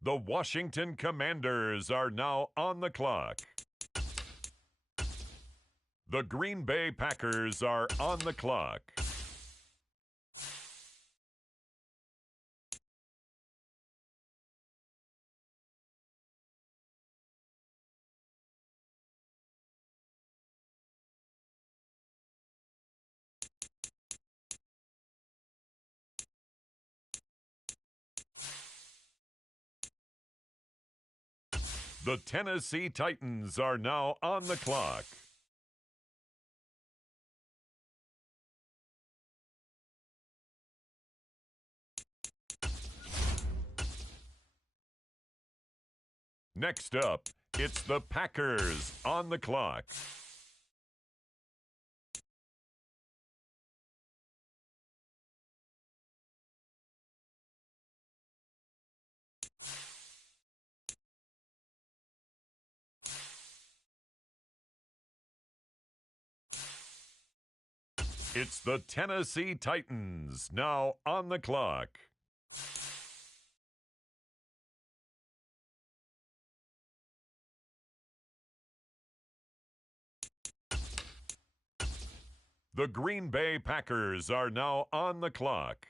The Washington Commanders are now on the clock. The Green Bay Packers are on the clock. The Tennessee Titans are now on the clock. Next up, it's the Packers on the clock. It's the Tennessee Titans now on the clock. The Green Bay Packers are now on the clock.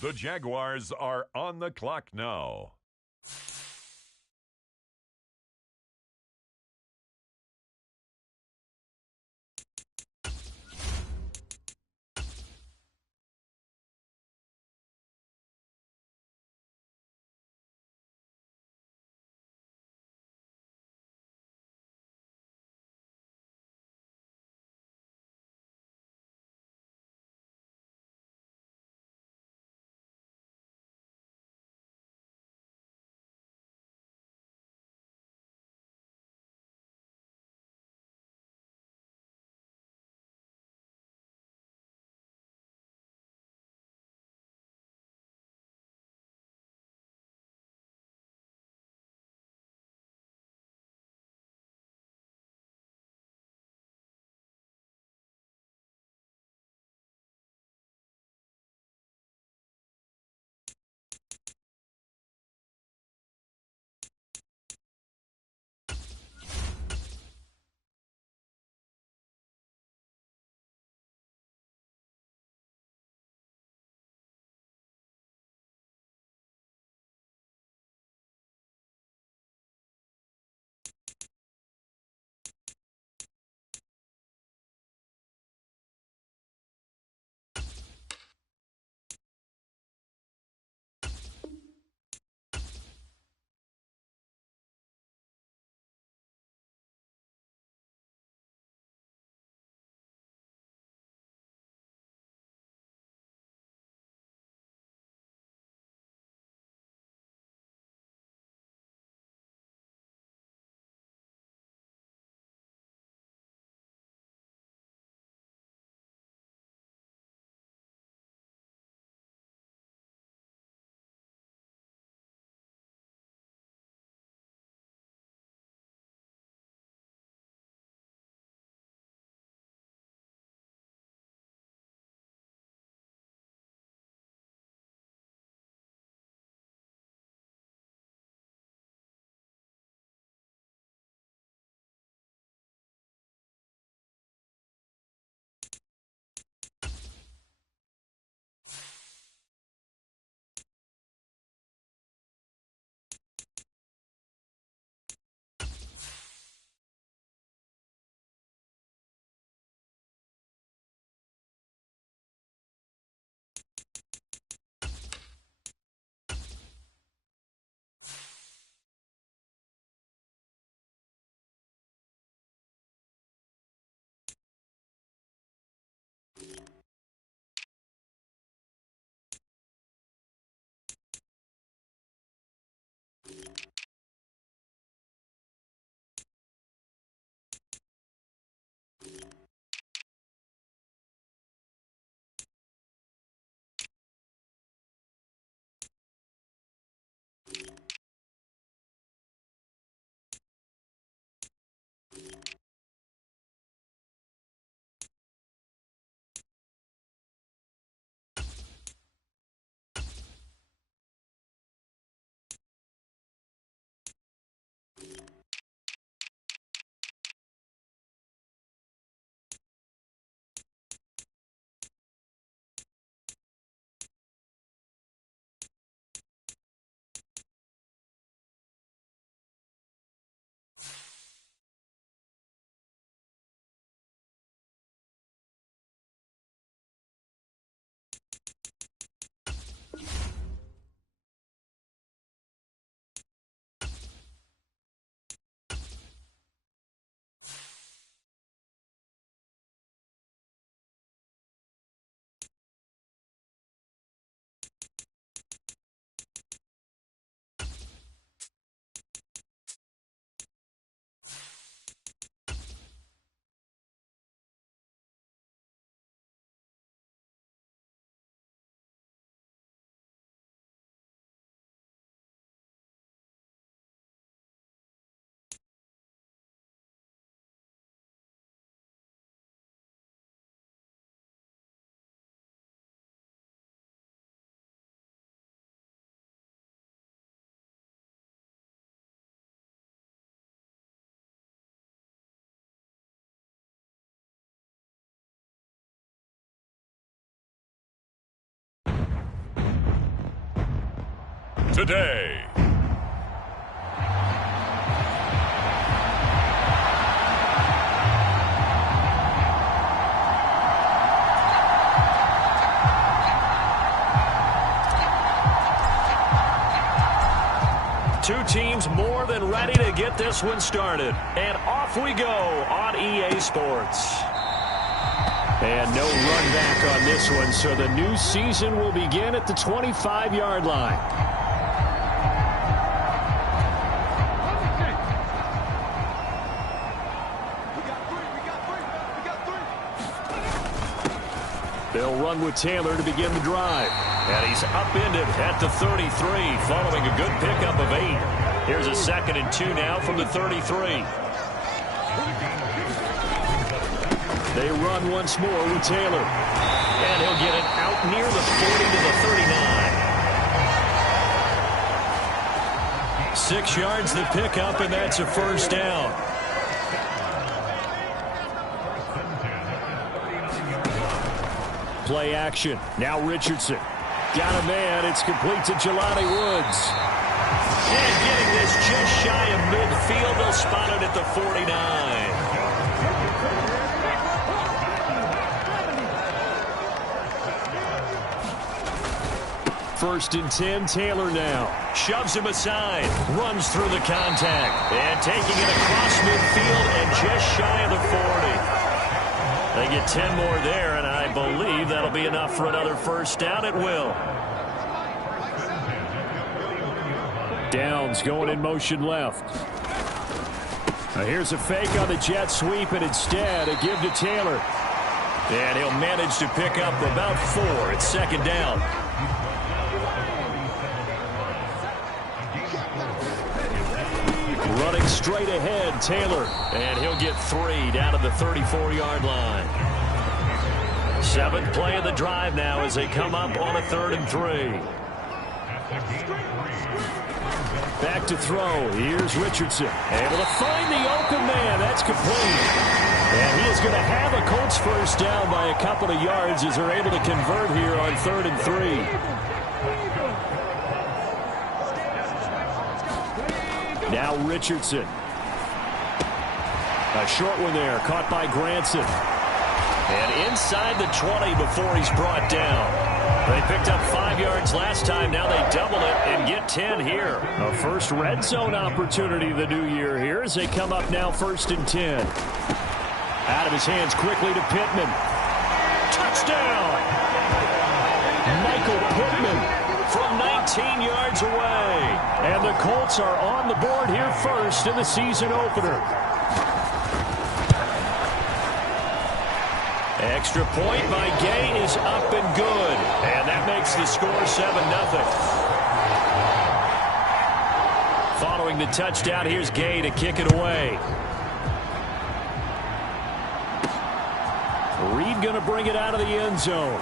The Jaguars are on the clock now. today. Two teams more than ready to get this one started. And off we go on EA Sports. And no run back on this one, so the new season will begin at the 25-yard line. They'll run with Taylor to begin the drive. And he's upended at the 33 following a good pickup of 8. Here's a 2nd and 2 now from the 33. They run once more with Taylor. And he'll get it out near the 40 to the 39. 6 yards the pickup, and that's a first down. Play action. Now Richardson. Got a man. It's complete to Jelani Woods. And getting this just shy of midfield. They'll spot it at the 49. First and 10, Taylor now. Shoves him aside. Runs through the contact. And taking it across midfield and just shy of the 40. They get 10 more there, and I believe that'll be enough for another first down. It will. Downs going in motion left. Now here's a fake on the jet sweep, and instead a give to Taylor. And he'll manage to pick up about 4. It's 2nd down. Running straight ahead, Taylor. And he'll get 3 down to the 34-yard line. 7th play of the drive now as they come up on a 3rd and 3. Back to throw. Here's Richardson. Able to find the open man. That's complete. And he is going to have a Colts first down by a couple of yards as they're able to convert here on 3rd and 3. Now Richardson. A short one there, caught by Granson. And inside the 20 before he's brought down. They picked up 5 yards last time. Now they double it and get 10 here. A first red zone opportunity the new year here as they come up now 1st and 10. Out of his hands quickly to Pittman. Touchdown! Michael Pittman from 19 yards away. And the Colts are on the board here first in the season opener. Extra point by Gay is up and good. And that makes the score 7-0. Following the touchdown, here's Gay to kick it away. Reed going to bring it out of the end zone.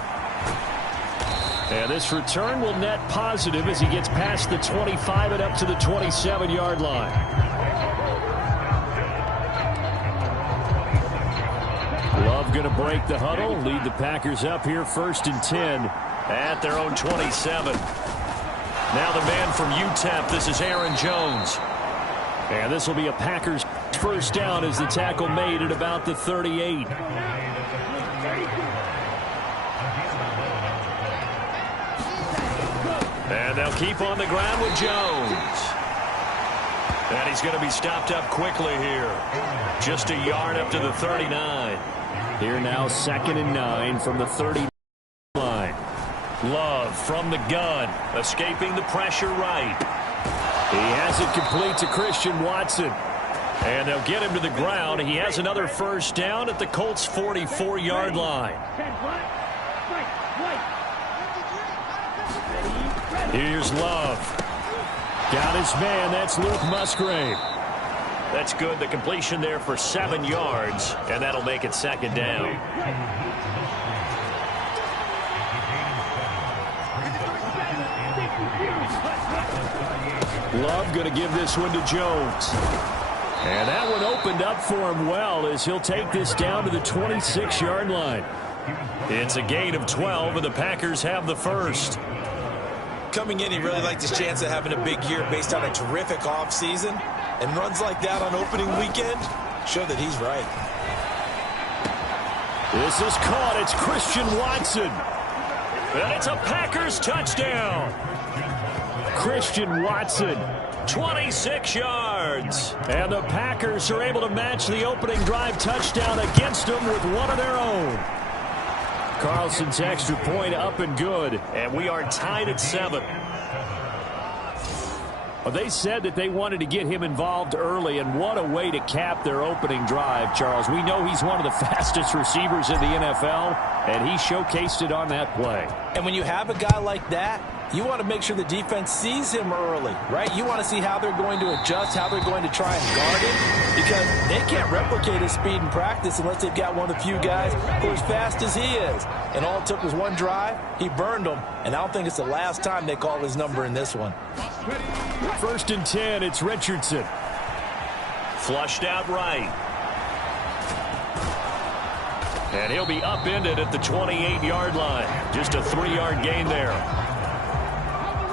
And this return will net positive as he gets past the 25 and up to the 27-yard line. Love going to break the huddle, lead the Packers up here 1st and 10 at their own 27. Now the man from UTEP, this is Aaron Jones. And this will be a Packers first down as the tackle made at about the 38. And they'll keep on the ground with Jones. And he's going to be stopped up quickly here. Just a yard up to the 39. Here now 2nd and 9 from the 30 line. Love from the gun. Escaping the pressure right. He has it complete to Christian Watson. And they'll get him to the ground. He has another first down at the Colts 44-yard line. Here's Love. Got his man. That's Luke Musgrave. That's good. The completion there for 7 yards, and that'll make it 2nd down. Love going to give this one to Jones. And that one opened up for him well as he'll take this down to the 26-yard line. It's a gain of 12, and the Packers have the first. coming in, he really liked his chance of having a big year based on a terrific offseason. And runs like that on opening weekend show that he's right. This is caught. It's Christian Watson. And it's a Packers touchdown. Christian Watson, 26 yards. And the Packers are able to match the opening drive touchdown against them with one of their own. Carlson's extra point up and good. And we are tied at 7. Well, they said that they wanted to get him involved early, and what a way to cap their opening drive, Charles. We know he's one of the fastest receivers in the NFL, and he showcased it on that play. And when you have a guy like that, you want to make sure the defense sees him early, right? You want to see how they're going to adjust, how they're going to try and guard him, because they can't replicate his speed in practice unless they've got one of the few guys who are as fast as he is. And all it took was one drive. He burned them, and I don't think it's the last time they call his number in this one. 1st and 10, it's Richardson. Flushed out right. And he'll be upended at the 28-yard line. Just a 3-yard gain there.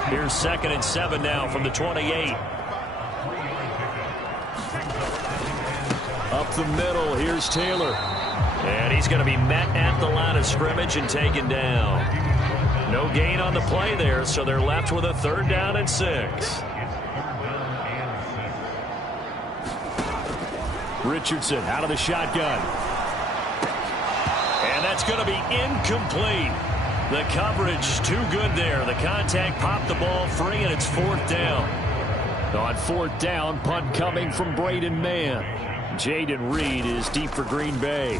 Here's 2nd and 7 now from the 28. Up the middle, here's Taylor. And he's going to be met at the line of scrimmage and taken down. No gain on the play there, so they're left with a 3rd down and 6. Richardson out of the shotgun. And that's going to be incomplete. The coverage too good there. The contact popped the ball free, and it's 4th down. On 4th down, punt coming from Braden Mann. Jaden Reed is deep for Green Bay.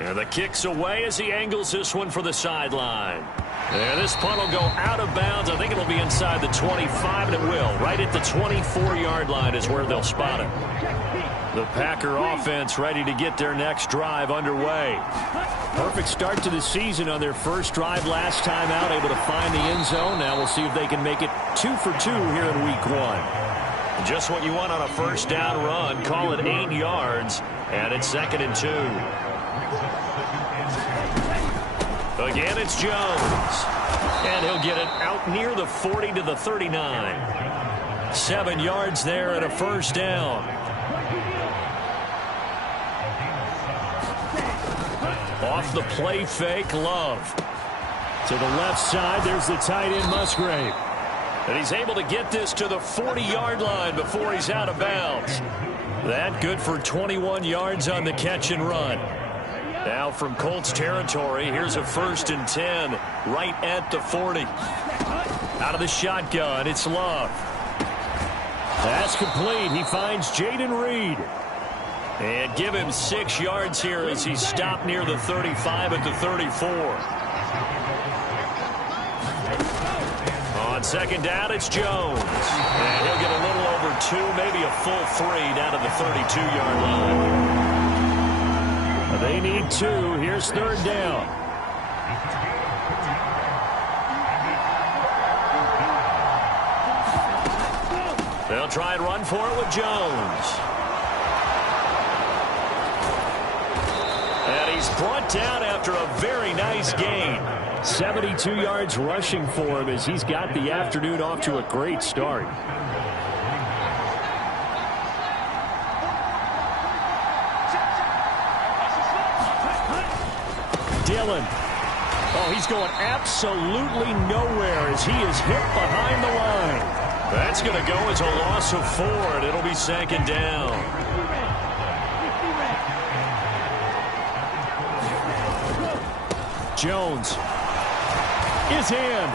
And the kick's away as he angles this one for the sideline. And this punt will go out of bounds. I think it'll be inside the 25, and it will. Right at the 24-yard line is where they'll spot it. The Packer offense ready to get their next drive underway. Perfect start to the season on their first drive last time out, able to find the end zone. Now we'll see if they can make it 2 for 2 here in week 1. Just what you want on a first down run. Call it 8 yards, and it's 2nd and 2. Again, it's Jones. And he'll get it out near the 40 to the 39. 7 yards there and a first down. Off the play fake, Love. To the left side, there's the tight end, Musgrave. And he's able to get this to the 40-yard line before he's out of bounds. That good for 21 yards on the catch and run. Now from Colts territory, here's a 1st and 10 right at the 40. Out of the shotgun, it's Love. Pass complete. He finds Jaden Reed. And give him 6 yards here as he stopped near the 35 at the 34. On 2nd down, it's Jones. And he'll get a little over 2, maybe a full 3 down to the 32-yard line. They need 2. Here's 3rd down. They'll try and run for it with Jones. And he's brought down after a very nice gain. 72 yards rushing for him as he's got the afternoon off to a great start. Dillon. Oh, he's going absolutely nowhere as he is hit behind the line. That's going to go as a loss of 4, and it'll be 2nd down. Jones is in.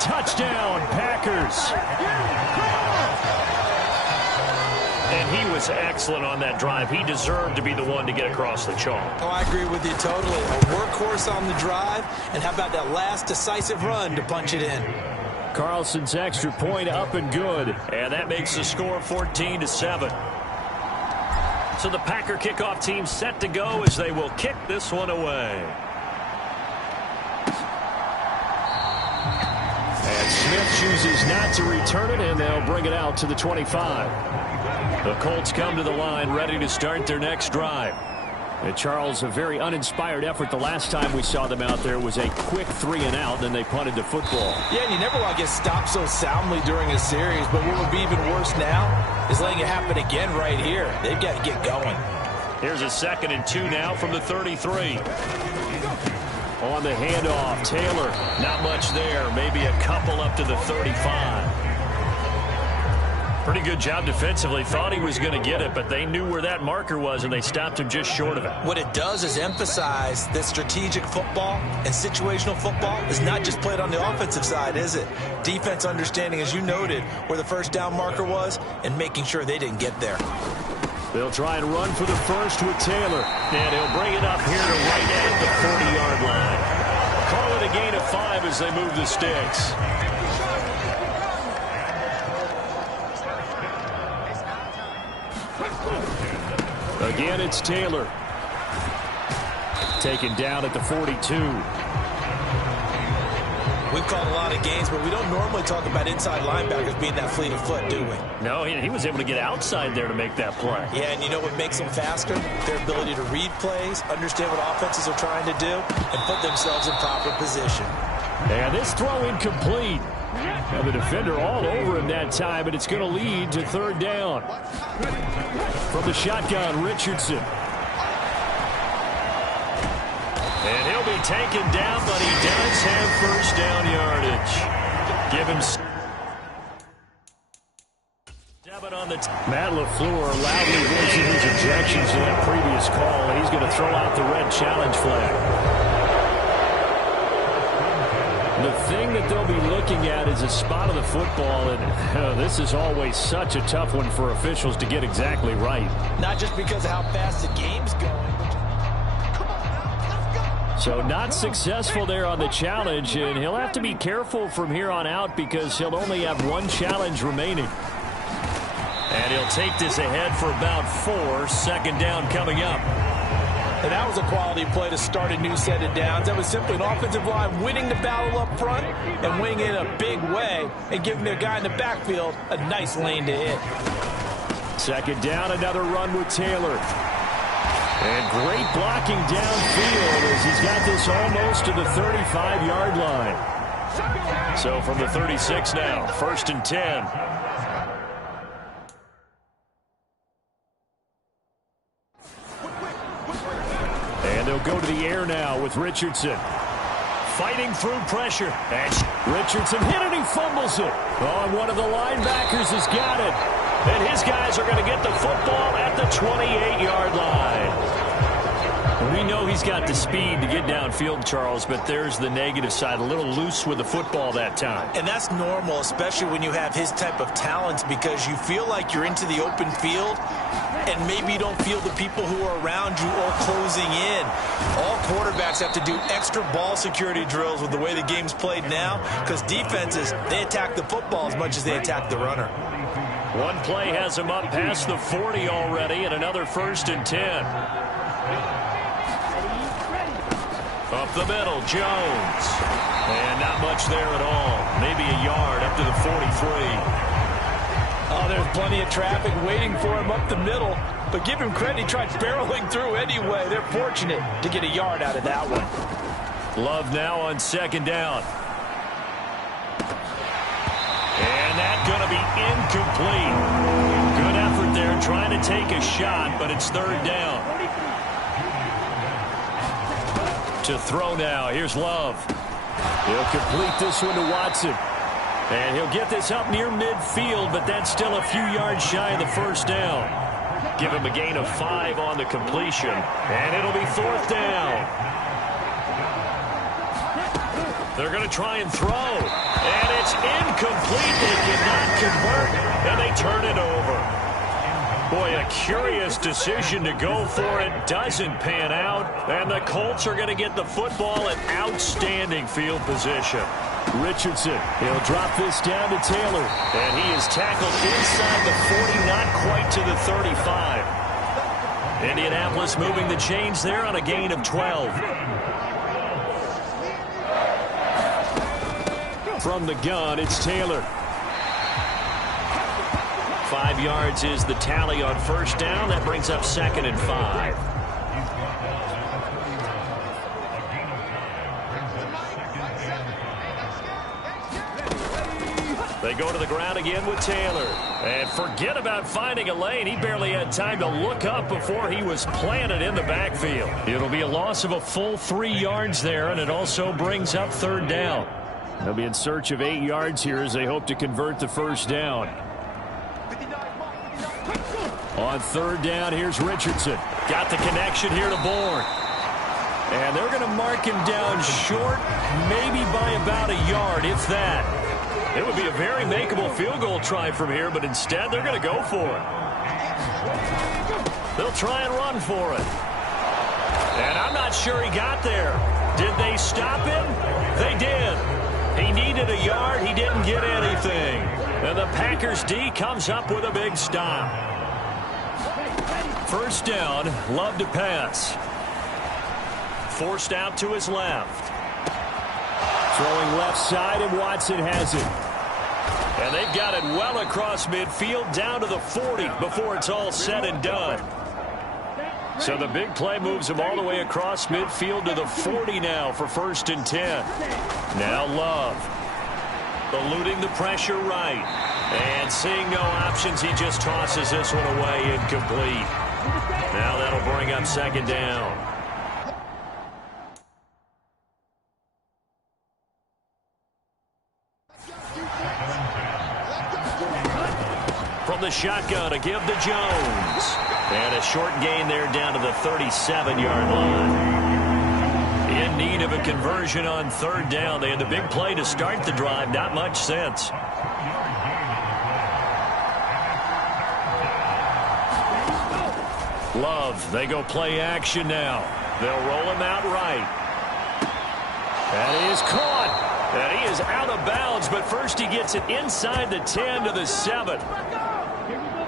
Touchdown, Packers. And he was excellent on that drive. He deserved to be the one to get across the chalk. Oh, I agree with you totally. A workhorse on the drive, and how about that last decisive run to punch it in? Carlson's extra point up and good. And that makes the score 14-7. So the Packer kickoff team set to go as they will kick this one away. And Smith chooses not to return it, and they'll bring it out to the 25. The Colts come to the line ready to start their next drive. And Charles, a very uninspired effort. The last time we saw them out there was a quick 3-and-out, then they punted the football. Yeah, and you never want to get stopped so soundly during a series, but what would be even worse now is letting it happen again right here. They've got to get going. Here's a 2nd and 2 now from the 33. On the handoff, Taylor, not much there. Maybe a couple up to the 35. Pretty good job defensively. Thought he was going to get it, but they knew where that marker was, and they stopped him just short of it. What it does is emphasize that strategic football and situational football is not just played on the offensive side, is it? Defense understanding, as you noted, where the first down marker was and making sure they didn't get there. They'll try and run for the first with Taylor. And he'll bring it up here to right at the 40-yard line. Call it a gain of 5 as they move the sticks. Again, it's Taylor. Taken down at the 42. We've called a lot of games, but we don't normally talk about inside linebackers being that fleet of foot, do we? No, he was able to get outside there to make that play. Yeah, and you know what makes them faster? Their ability to read plays, understand what offenses are trying to do, and put themselves in proper position. And this throw incomplete. Now the defender all over him that time, but it's going to lead to 3rd down. From the shotgun, Richardson. And he'll be taken down, but he does have first down yardage. Give him 7 on the Matt LaFleur loudly voicing his objections to that previous call, and he's going to throw out the red challenge flag. The thing that they'll be looking at is a spot of the football, and this is always such a tough one for officials to get exactly right. Not just because of how fast the game's going. So not successful there on the challenge, and he'll have to be careful from here on out because he'll only have 1 challenge remaining. And he'll take this ahead for about 4. 2nd down coming up. And that was a quality play to start a new set of downs. That was simply an offensive line winning the battle up front and winning it in a big way and giving their guy in the backfield a nice lane to hit. 2nd down, another run with Taylor. And great blocking downfield as he's got this almost to the 35-yard line. So from the 36 now, 1st and 10. And they'll go to the air now with Richardson. Fighting through pressure. And Richardson hit it, he fumbles it. Oh, and one of the linebackers has got it. And his guys are going to get the football at the 28-yard line. We know he's got the speed to get downfield, Charles, but there's the negative side. A little loose with the football that time. And that's normal, especially when you have his type of talents, because you feel like you're into the open field and maybe you don't feel the people who are around you or closing in. All quarterbacks have to do extra ball security drills with the way the game's played now, because defenses, they attack the football as much as they attack the runner. One play has him up past the 40 already, and another 1st and 10. Up the middle, Jones. And not much there at all. Maybe a yard up to the 43. Oh, there's plenty of traffic waiting for him up the middle. But give him credit, he tried barreling through anyway. They're fortunate to get a yard out of that one. Love now on 2nd down. And that's going to be incomplete. Good effort there trying to take a shot, but it's 3rd down. To throw now. Here's Love. He'll complete this one to Watson. And he'll get this up near midfield, but that's still a few yards shy of the 1st down. Give him a gain of 5 on the completion. And it'll be 4th down. They're going to try and throw. And it's incomplete. They cannot convert, and they turn it over. Boy, a curious decision to go for it. Doesn't pan out. And the Colts are going to get the football in outstanding field position. Richardson, he'll drop this down to Taylor. And he is tackled inside the 40, not quite to the 35. Indianapolis moving the chains there on a gain of 12. From the gun, it's Taylor. 5 yards is the tally on 1st down. That brings up 2nd and 5. They go to the ground again with Taylor. And forget about finding a lane. He barely had time to look up before he was planted in the backfield. It'll be a loss of a full 3 yards there, and it also brings up third down. They'll be in search of 8 yards here as they hope to convert the first down. On third down, here's Richardson. Got the connection here to Bourne. And they're going to mark him down short, maybe by about a yard, if that. It would be a very makeable field goal try from here, but instead they're going to go for it. They'll try and run for it. And I'm not sure he got there. Did they stop him? They did. He needed a yard. He didn't get anything. And the Packers D comes up with a big stop. First down, Love to pass. Forced out to his left. Throwing left side, and Watson has it. And they've got it well across midfield down to the 40 before it's all said and done. So the big play moves him all the way across midfield to the 40 now for 1st and 10. Now Love. Eluding the pressure right. And seeing no options, he just tosses this one away incomplete. Now that'll bring up 2nd down. From the shotgun, a give to Jones. And a short gain there down to the 37-yard line. In need of a conversion on third down. They had the big play to start the drive. Not much sense. Love, they go play action now. They'll roll him out right. That is caught. And he is out of bounds, but first he gets it inside the 10 to the 7.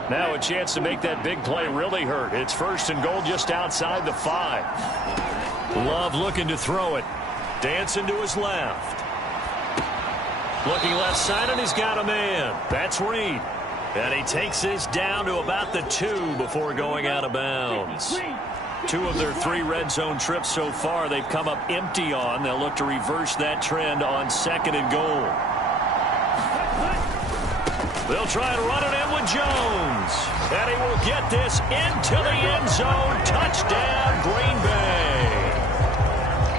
Now a chance to make that big play really hurt. It's 1st and goal just outside the 5. Love looking to throw it. Dancing to his left. Looking left side, and he's got a man. That's Reed. And he takes this down to about the 2 before going out of bounds. 2 of their 3 red zone trips so far they've come up empty on. They'll look to reverse that trend on 2nd and goal. They'll try and run it in with Jones. And he will get this into the end zone. Touchdown, Green Bay.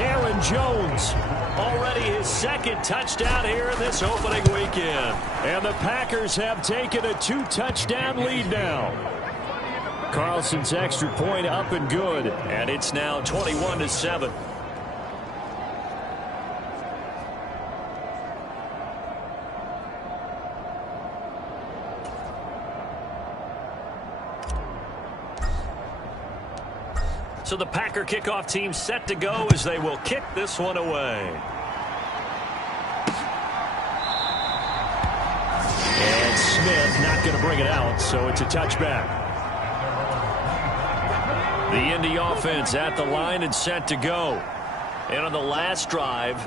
Aaron Jones, already his 2nd touchdown here in this opening weekend. And the Packers have taken a 2-touchdown lead now. Carlson's extra point up and good. And it's now 21-7. So the Packer kickoff team set to go as they will kick this one away. And Smith not going to bring it out, so it's a touchback. The Indy offense at the line and set to go. And on the last drive,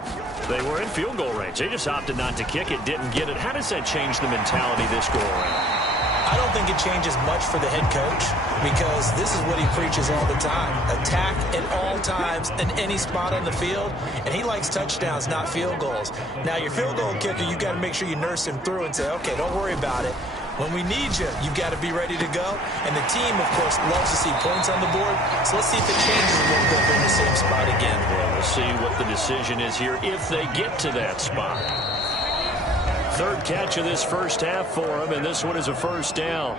they were in field goal range. They just opted not to kick it, didn't get it. How does that change the mentality this go around? I don't think it changes much for the head coach because this is what he preaches all the time. Attack at all times in any spot on the field, and he likes touchdowns, not field goals. Now, your field goal kicker, you got to make sure you nurse him through and say, okay, don't worry about it. When we need you, you've got to be ready to go. And the team, of course, loves to see points on the board. So let's see if it changes a little bit in the same spot again. Well, we'll see what the decision is here if they get to that spot. 3rd catch of this first half for him, and this one is a 1st down.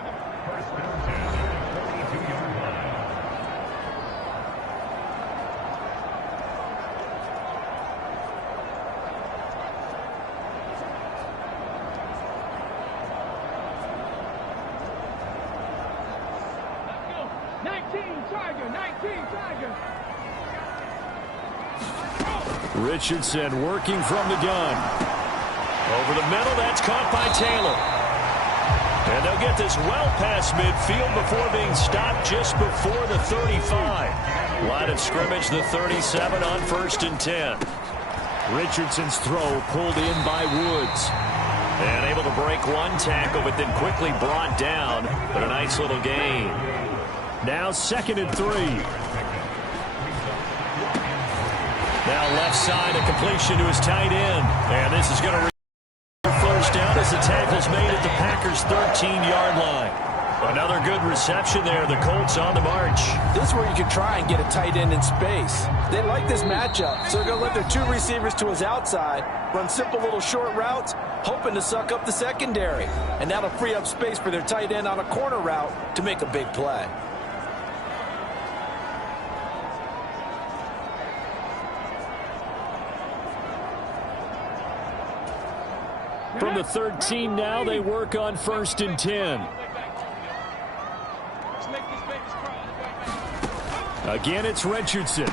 Richardson working from the gun. Over the middle, that's caught by Taylor. And they'll get this well past midfield before being stopped just before the 35. Line of scrimmage, the 37 on 1st and 10. Richardson's throw pulled in by Woods. And able to break one tackle, but then quickly brought down. But a nice little gain. Now 2nd and 3. Now left side, a completion to his tight end. And this is going to first down as the tackle's made at the Packers' 13-yard line. Another good reception there. The Colts on the march. This is where you can try and get a tight end in space. They like this matchup, so they're going to let their two receivers to his outside, run simple little short routes, hoping to suck up the secondary. And that'll free up space for their tight end on a corner route to make a big play. From the 13 now, they work on 1st and 10. Again, it's Richardson.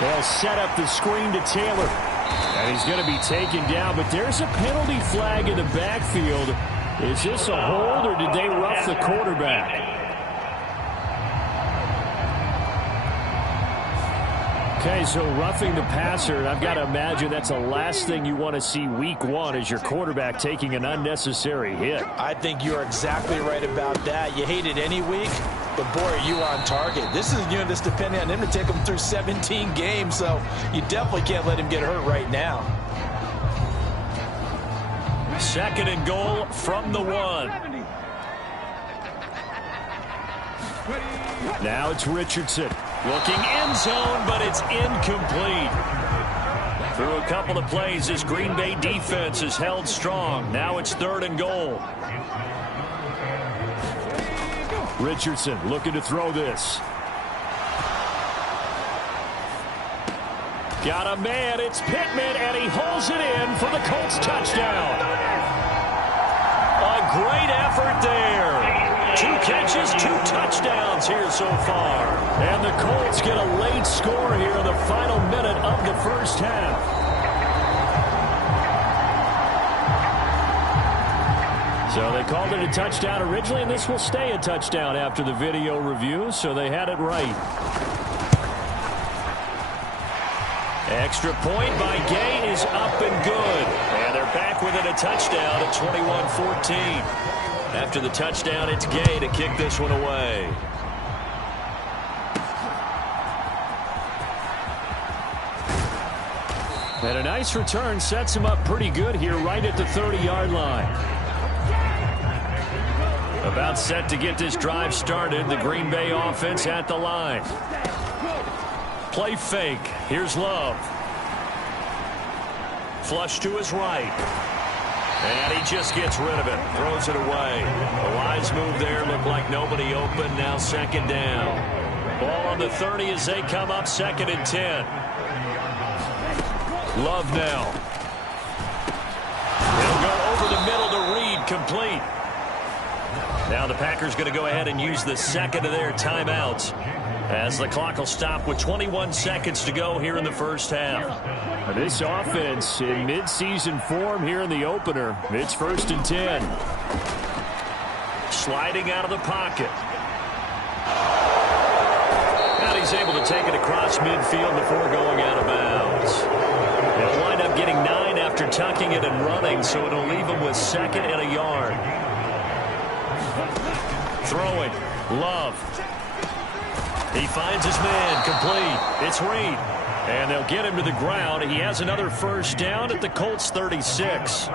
They'll set up the screen to Taylor. And he's going to be taken down, but there's a penalty flag in the backfield. Is this a hold, or did they rough the quarterback? Okay, so roughing the passer, I've got to imagine that's the last thing you want to see week one as your quarterback taking an unnecessary hit. I think you're exactly right about that. You hate it any week, but boy, are you on target. This is a unit that's depending on him to take him through 17 games, so you definitely can't let him get hurt right now. 2nd and goal from the 1. Now it's Richardson. Looking end zone, but it's incomplete. Through a couple of plays, this Green Bay defense is held strong. Now it's 3rd and goal. Richardson looking to throw this. Got a man, it's Pittman, and he holds it in for the Colts touchdown. A great effort there. 2 catches, 2 touchdowns here so far. And the Colts get a late score here in the final minute of the first half. So they called it a touchdown originally, and this will stay a touchdown after the video review, so they had it right. Extra point by Gay is up and good. And they're back within a touchdown at 21-14. After the touchdown, it's Gay to kick this one away. And a nice return sets him up pretty good here right at the 30-yard line. About set to get this drive started. The Green Bay offense at the line. Play fake. Here's Love. Flush to his right. And he just gets rid of it. Throws it away. A wise move there. Looked like nobody open. Now 2nd down. Ball on the 30 as they come up 2nd and 10. Love now. He'll go over the middle to Reed. Complete. Now the Packers going to go ahead and use the 2nd of their timeouts as the clock will stop with 21 seconds to go here in the first half. This offense in midseason form here in the opener. It's 1st and 10. Sliding out of the pocket. And he's able to take it across midfield before going out of bounds. He'll wind up getting 9 after tucking it and running, so it'll leave him with 2nd and a yard. Throwing. Love. He finds his man. Complete. It's Reed. And they'll get him to the ground. He has another first down at the Colts 36.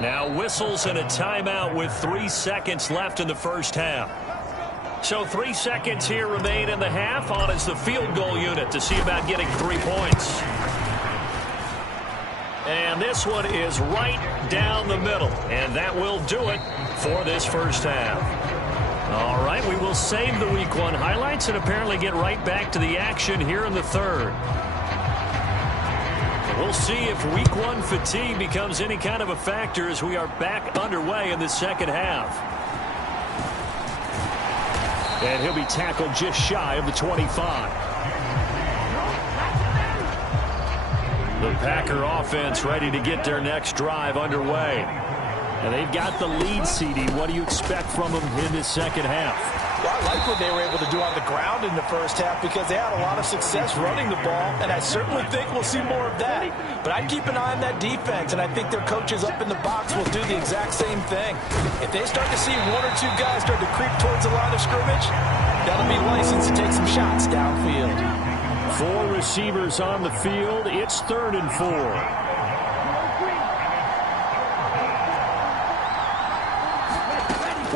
Now whistles and a timeout with 3 seconds left in the first half. So 3 seconds here remain in the half. On is the field goal unit to see about getting 3 points. And this one is right down the middle. And that will do it for this first half. All right, we will save the Week 1 highlights and apparently get right back to the action here in the 3rd. We'll see if Week 1 fatigue becomes any kind of a factor as we are back underway in the 2nd half. And he'll be tackled just shy of the 25. The Packer offense ready to get their next drive underway. And they've got the lead, CD. What do you expect from them in this 2nd half? Well, I like what they were able to do on the ground in the first half because they had a lot of success running the ball, and I certainly think we'll see more of that. But I'd keep an eye on that defense, and I think their coaches up in the box will do the exact same thing. If they start to see 1 or 2 guys start to creep towards the line of scrimmage, that'll be licensed to take some shots downfield. 4 receivers on the field. It's 3rd and 4.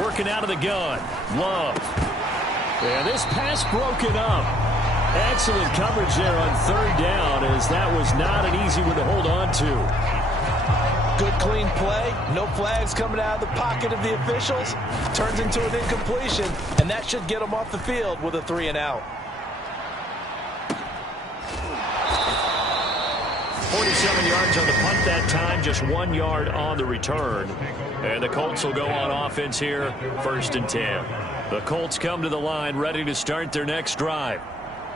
Working out of the gun. Love. And this pass broken up. Excellent coverage there on third down, as that was not an easy one to hold on to. Good clean play. No flags coming out of the pocket of the officials. Turns into an incompletion, and that should get them off the field with a 3-and-out. 47 yards on the punt that time, just 1 yard on the return. And the Colts will go on offense here, 1st and 10. The Colts come to the line ready to start their next drive.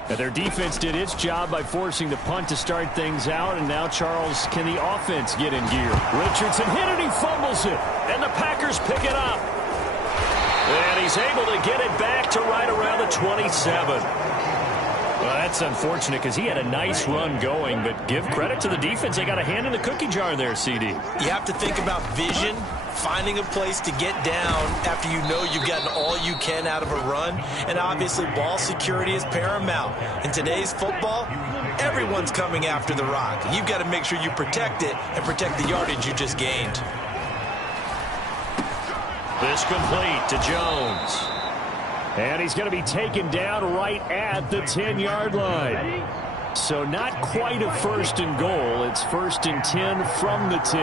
And their defense did its job by forcing the punt to start things out. And now, Charles, can the offense get in gear? Richardson hit it, he fumbles it. And the Packers pick it up. And he's able to get it back to right around the 27. Well, that's unfortunate because he had a nice run going, but give credit to the defense. They got a hand in the cookie jar there, CD. You have to think about vision, finding a place to get down after you know you've gotten all you can out of a run, and obviously ball security is paramount. In today's football, everyone's coming after the rock. You've got to make sure you protect it and protect the yardage you just gained. This complete to Jones. And he's going to be taken down right at the 10-yard line. So not quite a 1st and goal. It's 1st and 10 from the 10.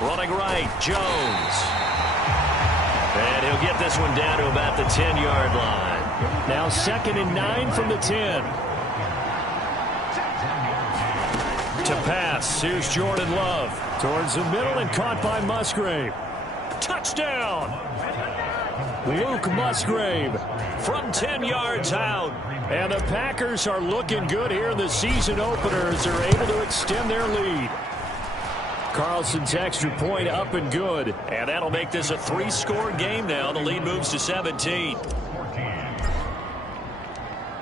Running right, Jones. And he'll get this one down to about the 10-yard line. Now 2nd and 9 from the 10. To pass, here's Jordan Love. Towards the middle and caught by Musgrave. Touchdown! Luke Musgrave from 10 yards out. And the Packers are looking good here in the season opener as they're able to extend their lead. Carlson's extra point up and good. And that'll make this a 3-score game now. The lead moves to 17.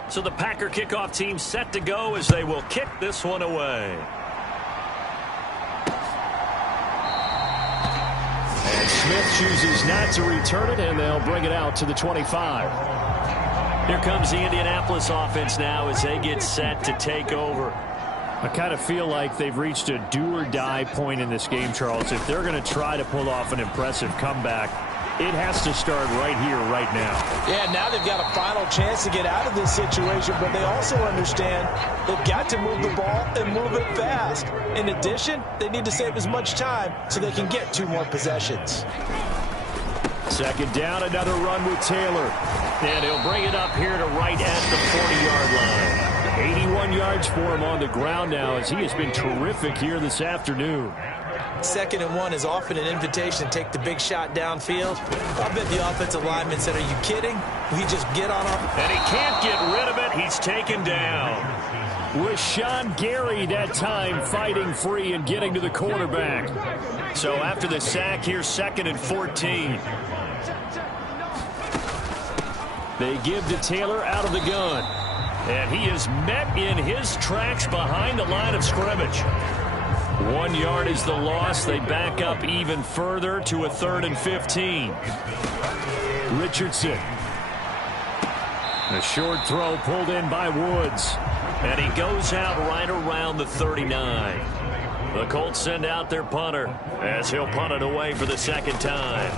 So the Packer kickoff team set to go as they will kick this one away. And Smith chooses not to return it, and they'll bring it out to the 25. Here comes the Indianapolis offense now as they get set to take over. I kind of feel like they've reached a do-or-die point in this game, Charles. If they're going to try to pull off an impressive comeback, it has to start right here, right now. Yeah, now they've got a final chance to get out of this situation, but they also understand they've got to move the ball and move it fast. In addition, they need to save as much time so they can get 2 more possessions. 2nd down, another run with Taylor. And he'll bring it up here to right at the 40-yard line. 81 yards for him on the ground now as he has been terrific here this afternoon. 2nd and 1 is often an invitation to take the big shot downfield. I bet the offensive lineman said, "Are you kidding? We just get on our..." And he can't get rid of it. He's taken down. Rashawn Gary that time fighting free and getting to the quarterback. So after the sack, here's 2nd and 14. They give to Taylor out of the gun. And he is met in his tracks behind the line of scrimmage. 1 yard is the loss. They back up even further to a 3rd and 15. Richardson. A short throw pulled in by Woods. And he goes out right around the 39. The Colts send out their punter as he'll punt it away for the 2nd time.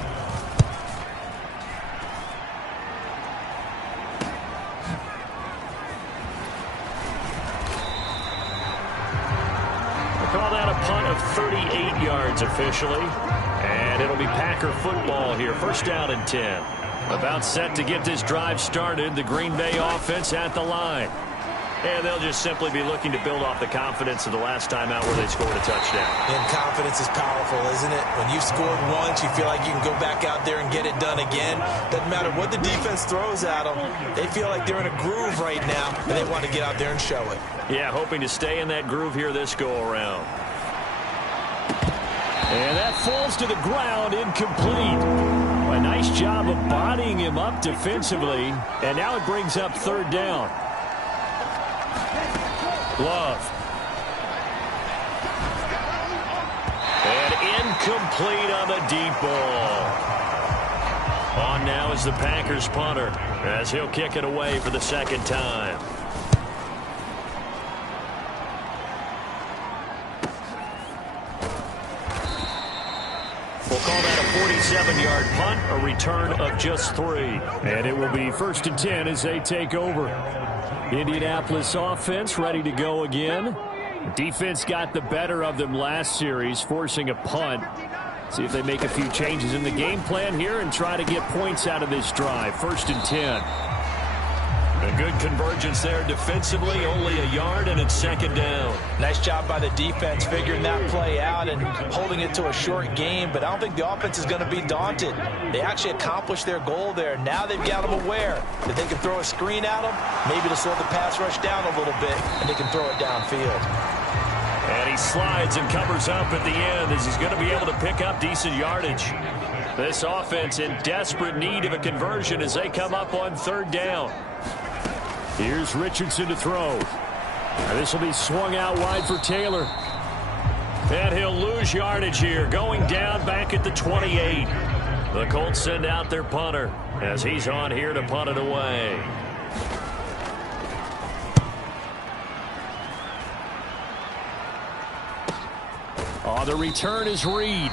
Call that a punt of 38 yards officially. And it'll be Packer football here. 1st down and 10. About set to get this drive started. The Green Bay offense at the line. And they'll just simply be looking to build off the confidence of the last time out where they scored a touchdown. And confidence is powerful, isn't it? When you've scored once, you feel like you can go back out there and get it done again. Doesn't matter what the defense throws at them. They feel like they're in a groove right now, and they want to get out there and show it. Yeah, hoping to stay in that groove here this go-around. And that falls to the ground, incomplete. A nice job of bodying him up defensively. And now it brings up 3rd down. Love. And incomplete on the deep ball. On now is the Packers punter as he'll kick it away for the 2nd time. We'll call that a 47-yard punt, a return of just 3. And it will be 1st and 10 as they take over. Indianapolis offense ready to go again. Defense got the better of them last series, forcing a punt. See if they make a few changes in the game plan here and try to get points out of this drive. 1st and 10. A good convergence there defensively, only a yard, and it's 2nd down. Nice job by the defense figuring that play out and holding it to a short game, but I don't think the offense is going to be daunted. They actually accomplished their goal there. Now they've got them aware that they can throw a screen at them, maybe to slow the pass rush down a little bit, and they can throw it downfield. And he slides and covers up at the end as he's going to be able to pick up decent yardage. This offense in desperate need of a conversion as they come up on 3rd down. Here's Richardson to throw. This will be swung out wide for Taylor. And he'll lose yardage here, going down back at the 28. The Colts send out their punter as he's on here to punt it away. The return is Reed.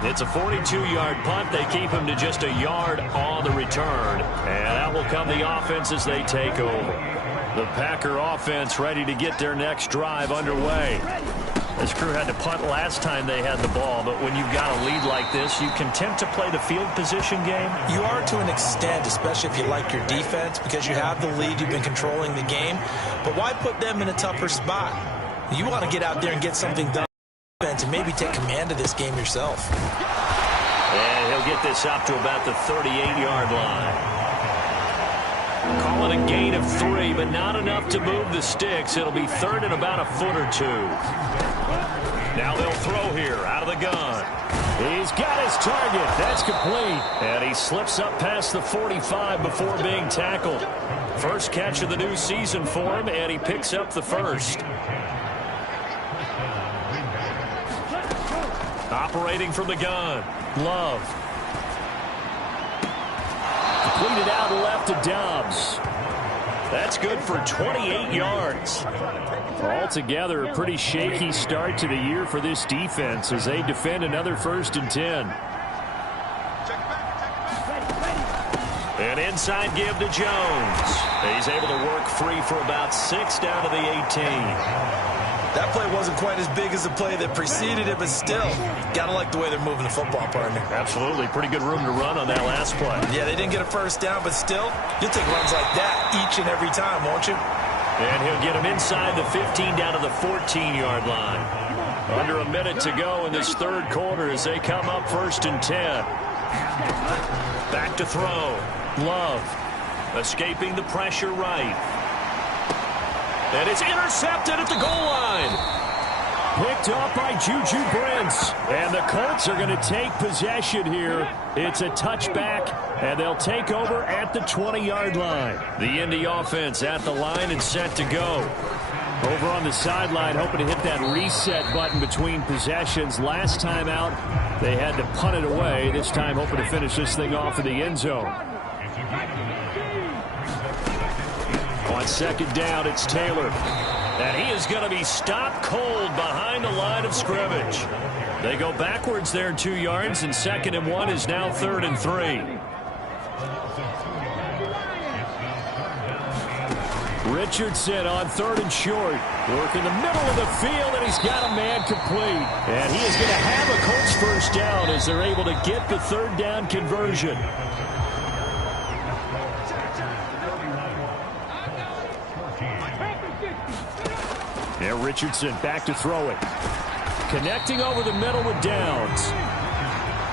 It's a 42-yard punt. They keep him to just a yard on the return. And that will come the offense as they take over. The Packer offense ready to get their next drive underway. This crew had to punt last time they had the ball, but when you've got a lead like this, you content to play the field position game? You are to an extent, especially if you like your defense, because you have the lead, you've been controlling the game. But why put them in a tougher spot? You want to get out there and get something done and maybe take command of this game yourself. And he'll get this up to about the 38-yard line. Call it a gain of 3, but not enough to move the sticks. It'll be 3rd and about a foot or 2. Now they'll throw here out of the gun. He's got his target. That's complete. And he slips up past the 45 before being tackled. First catch of the new season for him, and he picks up the first. Operating from the gun, Love. Completed out left to Dobbs. That's good for 28 yards. Altogether, a pretty shaky start to the year for this defense as they defend another 1st and 10. An inside give to Jones. He's able to work free for about 6 down to the 18. That play wasn't quite as big as the play that preceded it, but still, got to like the way they're moving the football, partner. Absolutely. Pretty good room to run on that last play. Yeah, they didn't get a first down, but still, you'll take runs like that each and every time, won't you? And he'll get him inside the 15 down to the 14-yard line. Under a minute to go in this 3rd quarter as they come up 1st and 10. Back to throw. Love. Escaping the pressure right. And it's intercepted at the goal line. Picked off by Juju Brents. And the Colts are going to take possession here. It's a touchback, and they'll take over at the 20-yard line. The Indy offense at the line and set to go. Over on the sideline, hoping to hit that reset button between possessions. Last time out, they had to punt it away. This time, hoping to finish this thing off in the end zone. On 2nd down, it's Taylor. And he is going to be stopped cold behind the line of scrimmage. They go backwards there 2 yards, and 2nd and 1 is now 3rd and 3. Richardson on 3rd and short. Work in the middle of the field, and he's got a man complete. And he is going to have a Colts first down as they're able to get the 3rd down conversion. Now Richardson back to throw it. Connecting over the middle with Downs.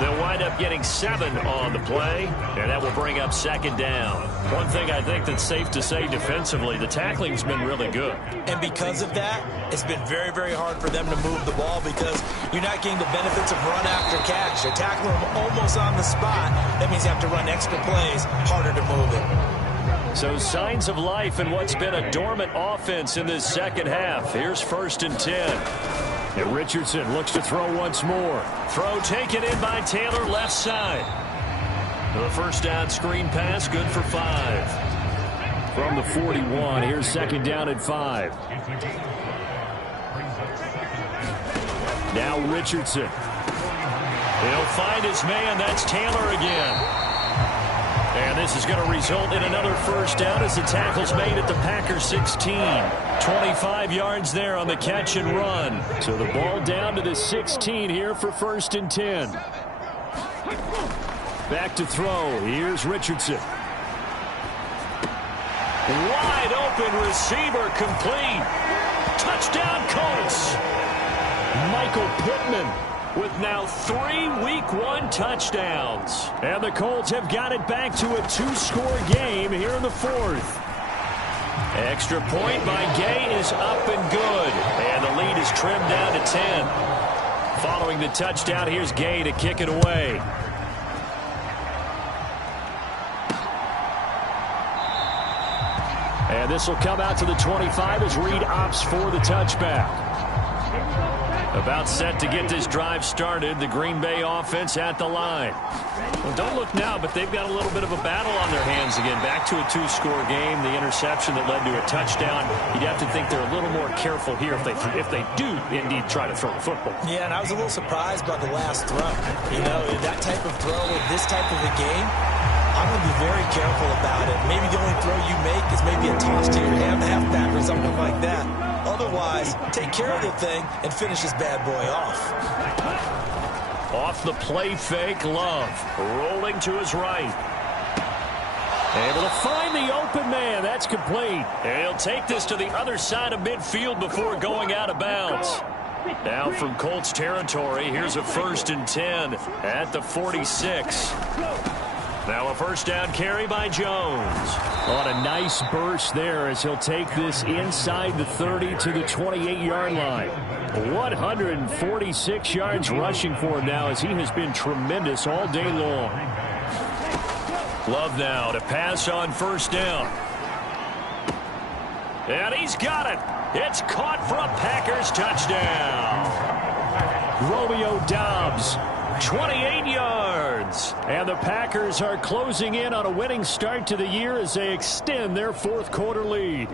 They'll wind up getting 7 on the play, and that will bring up 2nd down. One thing I think that's safe to say defensively, the tackling's been really good. And because of that, it's been very, very hard for them to move the ball because you're not getting the benefits of run after catch. They're tackling them almost on the spot. That means you have to run extra plays, harder to move it. So signs of life in what's been a dormant offense in this 2nd half. Here's 1st and 10. And Richardson looks to throw once more. Throw taken in by Taylor, left side. The first down screen pass, good for 5. From the 41, here's 2nd down at 5. Now Richardson. He'll find his man. That's Taylor again. And this is going to result in another first down as the tackle's made at the Packers 16. 25 yards there on the catch and run. So the ball down to the 16 here for 1st and 10. Back to throw. Here's Richardson. Wide open receiver, complete. Touchdown Colts. Michael Pittman with now 3 Week 1 touchdowns. And the Colts have got it back to a 2-score game here in the 4th. Extra point by Gay is up and good. And the lead is trimmed down to 10. Following the touchdown, here's Gay to kick it away. And this will come out to the 25 as Reed opts for the touchback. About set to get this drive started. The Green Bay offense at the line. Well, don't look now, but they've got a little bit of a battle on their hands again. Back to a 2-score game. The interception that led to a touchdown. You'd have to think they're a little more careful here if they do indeed try to throw the football. Yeah, and I was a little surprised by the last throw. You know, that type of throw in this type of a game, I'm going to be very careful about it. Maybe the only throw you make is maybe a toss to your halfback or something like that. Otherwise, take care of the thing and finish this bad boy off. Off the play fake, Love. Rolling to his right. Able to find the open man. That's complete. And he'll take this to the other side of midfield before going out of bounds. Now from Colts territory, here's a 1st and 10 at the 46. Now a first down carry by Jones. On a nice burst there as he'll take this inside the 30 to the 28-yard line. 146 yards rushing for him now as he has been tremendous all day long. Love now to pass on first down. And he's got it. It's caught for a Packers touchdown. Romeo Doubs. 28 yards. And the Packers are closing in on a winning start to the year as they extend their 4th quarter lead.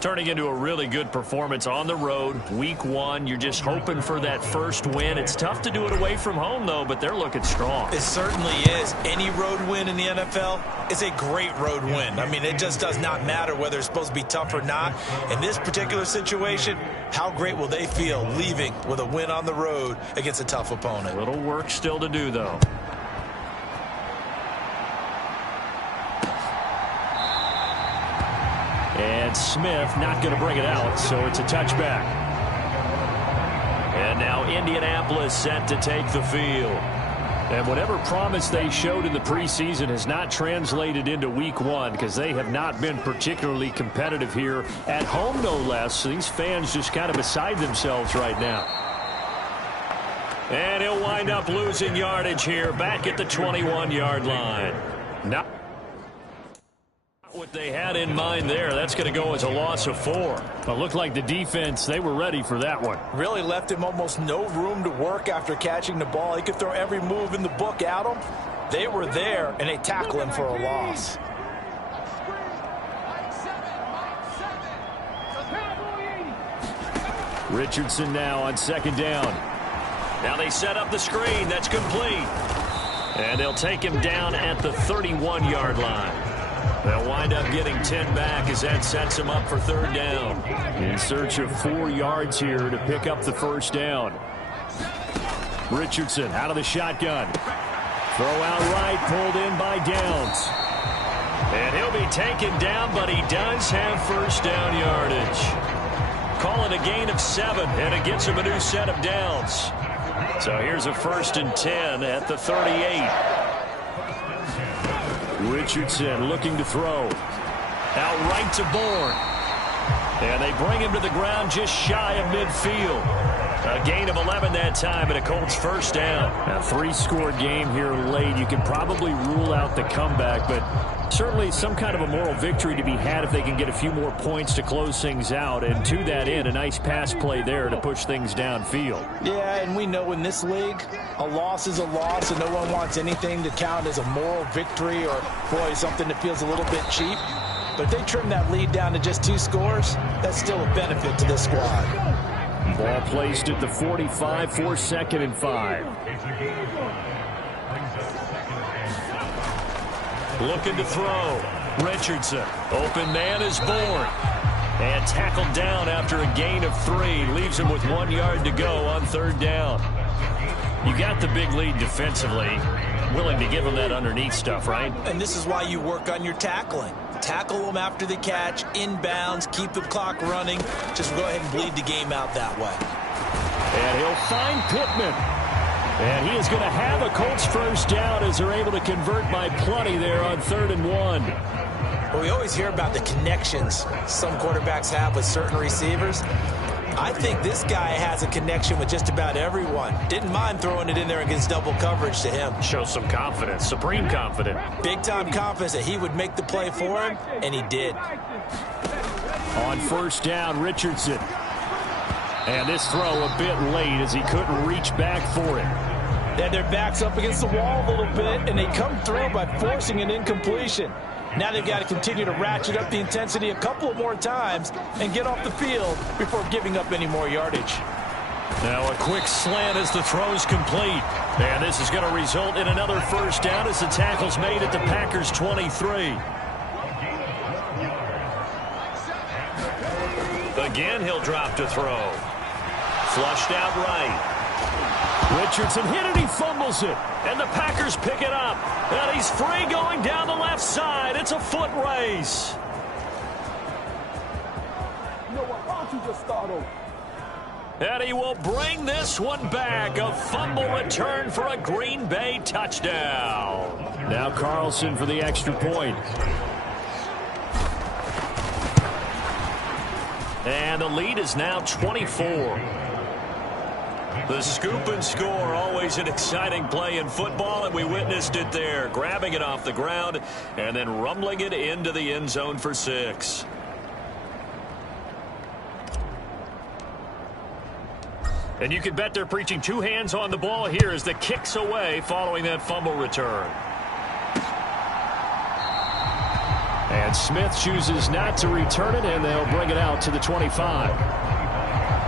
Turning into a really good performance on the road. Week 1, you're just hoping for that first win. It's tough to do it away from home, though, but they're looking strong. It certainly is. Any road win in the NFL is a great road win. I mean, it just does not matter whether it's supposed to be tough or not. In this particular situation, how great will they feel leaving with a win on the road against a tough opponent? A little work still to do, though. And Smith not going to bring it out, so it's a touchback. And now Indianapolis set to take the field. And whatever promise they showed in the preseason has not translated into Week 1 because they have not been particularly competitive here at home, no less. These fans just kind of beside themselves right now. And he'll wind up losing yardage here back at the 21-yard line. Now, what they had in mind there, that's going to go as a loss of 4. Well, looked like the defense, they were ready for that one. Really left him almost no room to work after catching the ball. He could throw every move in the book at him. They were there, and they tackle him for a loss. Richardson now on 2nd down. Now they set up the screen. That's complete. And they'll take him down at the 31-yard line. They'll wind up getting 10 back as that sets him up for 3rd down. In search of 4 yards here to pick up the first down. Richardson out of the shotgun. Throw out right, pulled in by Downs. And he'll be taken down, but he does have first down yardage. Call it a gain of 7, and it gets him a new set of downs. So here's a 1st and 10 at the 38. Richardson looking to throw. Out right to Bourne. And they bring him to the ground just shy of midfield. A gain of 11 that time and a Colts first down. A 3-score game here late. You can probably rule out the comeback, but certainly some kind of a moral victory to be had if they can get a few more points to close things out. And to that end, a nice pass play there to push things downfield. Yeah, and we know in this league, a loss is a loss, and no one wants anything to count as a moral victory or, boy, something that feels a little bit cheap. But if they trim that lead down to just 2 scores, that's still a benefit to this squad. Ball placed at the 45 for 2nd and 5. Looking to throw. Richardson. Open man is born. And tackled down after a gain of 3. Leaves him with 1 yard to go on 3rd down. You got the big lead defensively. Willing to give him that underneath stuff, right? And this is why you work on your tackling. Tackle them after the catch, inbounds, keep the clock running. Just go ahead and bleed the game out that way. And he'll find Pittman. And he is going to have a Colts first down as they're able to convert by plenty there on 3rd and 1. Well, we always hear about the connections some quarterbacks have with certain receivers. I think this guy has a connection with just about everyone. Didn't mind throwing it in there against double coverage to him. Shows some confidence, supreme confidence. Big-time confidence that he would make the play for him, and he did. On 1st down, Richardson. And this throw a bit late as he couldn't reach back for it. They had their backs up against the wall a little bit, and they come through by forcing an incompletion. Now they've got to continue to ratchet up the intensity a couple of more times and get off the field before giving up any more yardage. Now a quick slant as the throw's complete. And this is going to result in another first down as the tackle's made at the Packers' 23. Again, he'll drop to throw. Flushed out right. Richardson hit it, he fumbles it. And the Packers pick it up. And he's free going down the left side. It's a foot race. You know what? Why don't you just start over? And he will bring this one back. A fumble return for a Green Bay touchdown. Now Carlson for the extra point. And the lead is now 24. The scoop and score, always an exciting play in football, and we witnessed it there. Grabbing it off the ground and then rumbling it into the end zone for 6. And you can bet they're preaching 2 hands on the ball here as the kick's away following that fumble return. And Smith chooses not to return it, and they'll bring it out to the 25.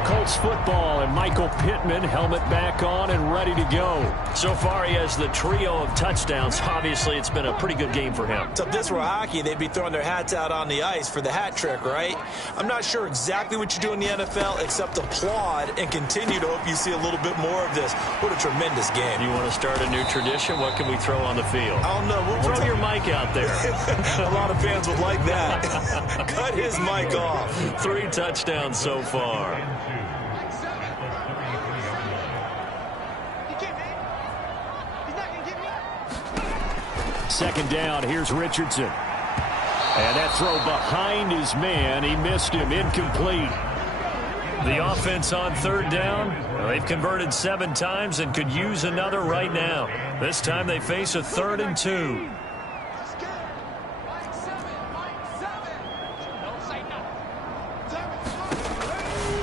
Colts football, and Michael Pittman, helmet back on and ready to go. So far, he has the trio of touchdowns. Obviously, it's been a pretty good game for him. So if this were hockey, they'd be throwing their hats out on the ice for the hat trick, right? I'm not sure exactly what you do in the NFL except applaud and continue to hope you see a little bit more of this. What a tremendous game. You want to start a new tradition? What can we throw on the field? I don't know. Throw your mic out there. A lot of fans would like that. Cut his mic off. 3 touchdowns so far. 2nd down, here's Richardson. And that throw behind his man, he missed him, incomplete. The offense on 3rd down, they've converted 7 times and could use another right now. This time they face a 3rd and 2.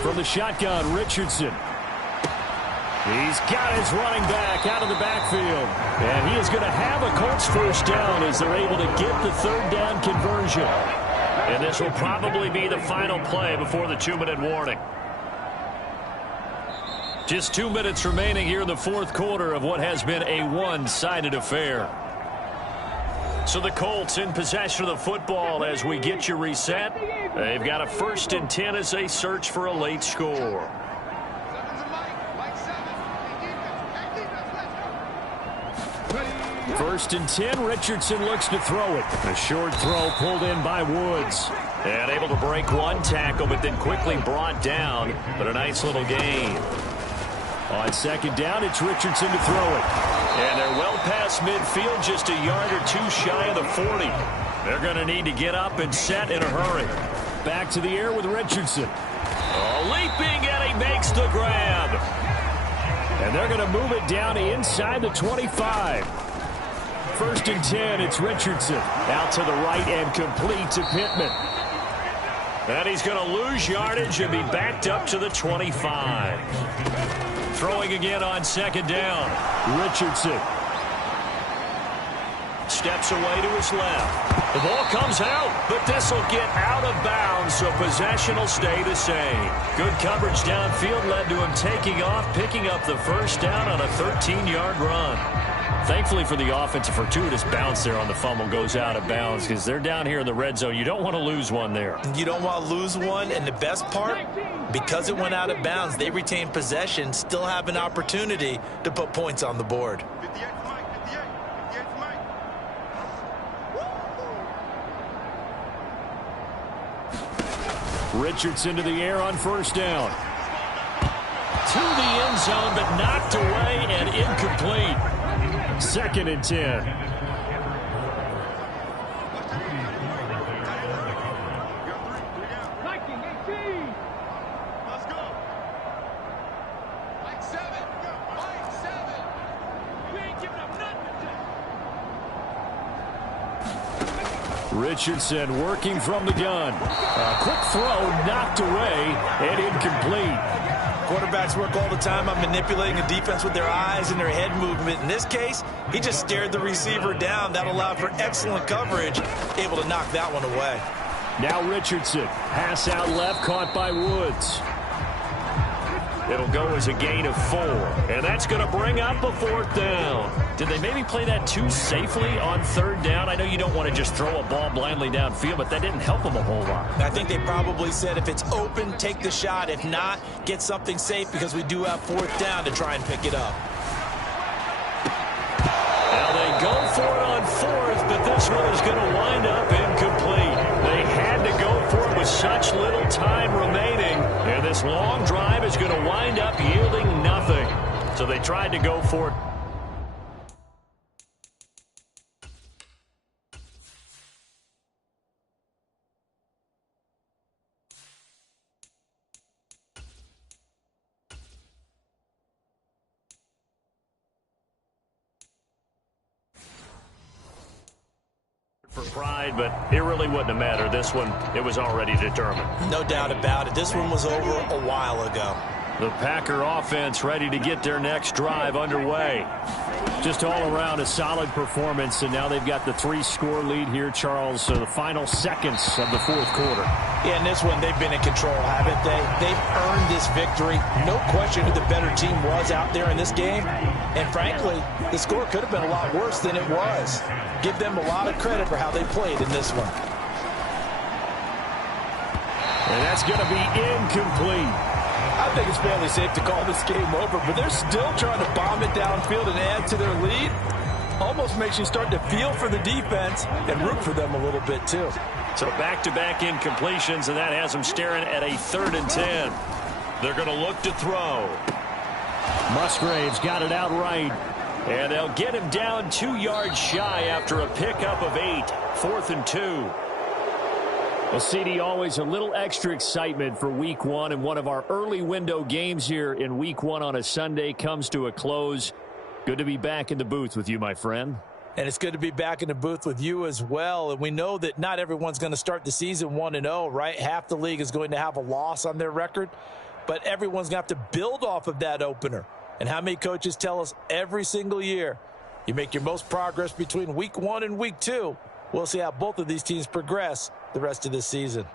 From the shotgun, Richardson. He's got his running back out of the backfield. And he is going to have a Colts first down as they're able to get the 3rd down conversion. And this will probably be the final play before the 2-minute warning. Just 2 minutes remaining here in the 4th quarter of what has been a one-sided affair. So the Colts in possession of the football as we get you reset. They've got a 1st and 10 as they search for a late score. 1st and 10, Richardson looks to throw it. A short throw pulled in by Woods. And able to break 1 tackle, but then quickly brought down. But a nice little gain. On 2nd down, it's Richardson to throw it. And they're well past midfield, just a yard or 2 shy of the 40. They're going to need to get up and set in a hurry. Back to the air with Richardson. Leaping, and he makes the grab. And they're going to move it down to inside the 25. 1st and 10, it's Richardson. Out to the right and complete to Pittman. And he's going to lose yardage and be backed up to the 25. Throwing again on 2nd down. Richardson. steps away to his left. The ball comes out, but this will get out of bounds, so possession will stay the same. Good coverage downfield led to him taking off, picking up the first down on a 13-yard run. Thankfully for the offense, a fortuitous bounce there on the fumble goes out of bounds because they're down here in the red zone. You don't want to lose one there. You don't want to lose one, and the best part, because it went out of bounds, they retain possession, still have an opportunity to put points on the board. Richardson to the air on first down. To the end zone, but knocked away and incomplete. 2nd and 10. Richardson working from the gun. A quick throw knocked away and incomplete. Quarterbacks work all the time on manipulating a defense with their eyes and their head movement. In this case, he just stared the receiver down. That allowed for excellent coverage, able to knock that one away. Now Richardson, pass out left, caught by Woods. It'll go as a gain of 4, and that's going to bring up a 4th down. Did they maybe play that too safely on 3rd down? I know you don't want to just throw a ball blindly downfield, but that didn't help them a whole lot. I think they probably said if it's open, take the shot. If not, get something safe because we do have 4th down to try and pick it up. Now they go for it on 4th, but this one is going to wind up incomplete. They had to go for it with such little time remaining, and this long drive is going to wind up yielding nothing. So they tried to go for it. For pride, but it really wouldn't have mattered. This one, it was already determined. No doubt about it. This one was over a while ago. The Packer offense ready to get their next drive underway. Just all around a solid performance, and now they've got the 3-score lead here, Charles. So the final seconds of the 4th quarter. Yeah, in this one, they've been in control, haven't they? They've earned this victory. No question who the better team was out there in this game. And frankly, the score could have been a lot worse than it was. Give them a lot of credit for how they played in this one. And that's going to be incomplete. I think it's fairly safe to call this game over, but they're still trying to bomb it downfield and add to their lead. Almost makes you start to feel for the defense and root for them a little bit, too. So back-to-back incompletions, and that has them staring at a 3rd and 10. They're going to look to throw. Musgrave's got it outright. And they'll get him down 2 yards shy after a pickup of 8. 4th and 2. Well, CD, always a little extra excitement for Week 1, and one of our early window games here in Week 1 on a Sunday comes to a close. Good to be back in the booth with you, my friend. And it's good to be back in the booth with you as well. And we know that not everyone's going to start the season 1-0, right? Half the league is going to have a loss on their record, but everyone's going to have to build off of that opener. And how many coaches tell us every single year, you make your most progress between Week 1 and Week 2. We'll see how both of these teams progress the rest of this season.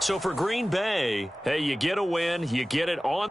So for Green Bay, hey, you get a win, you get it on.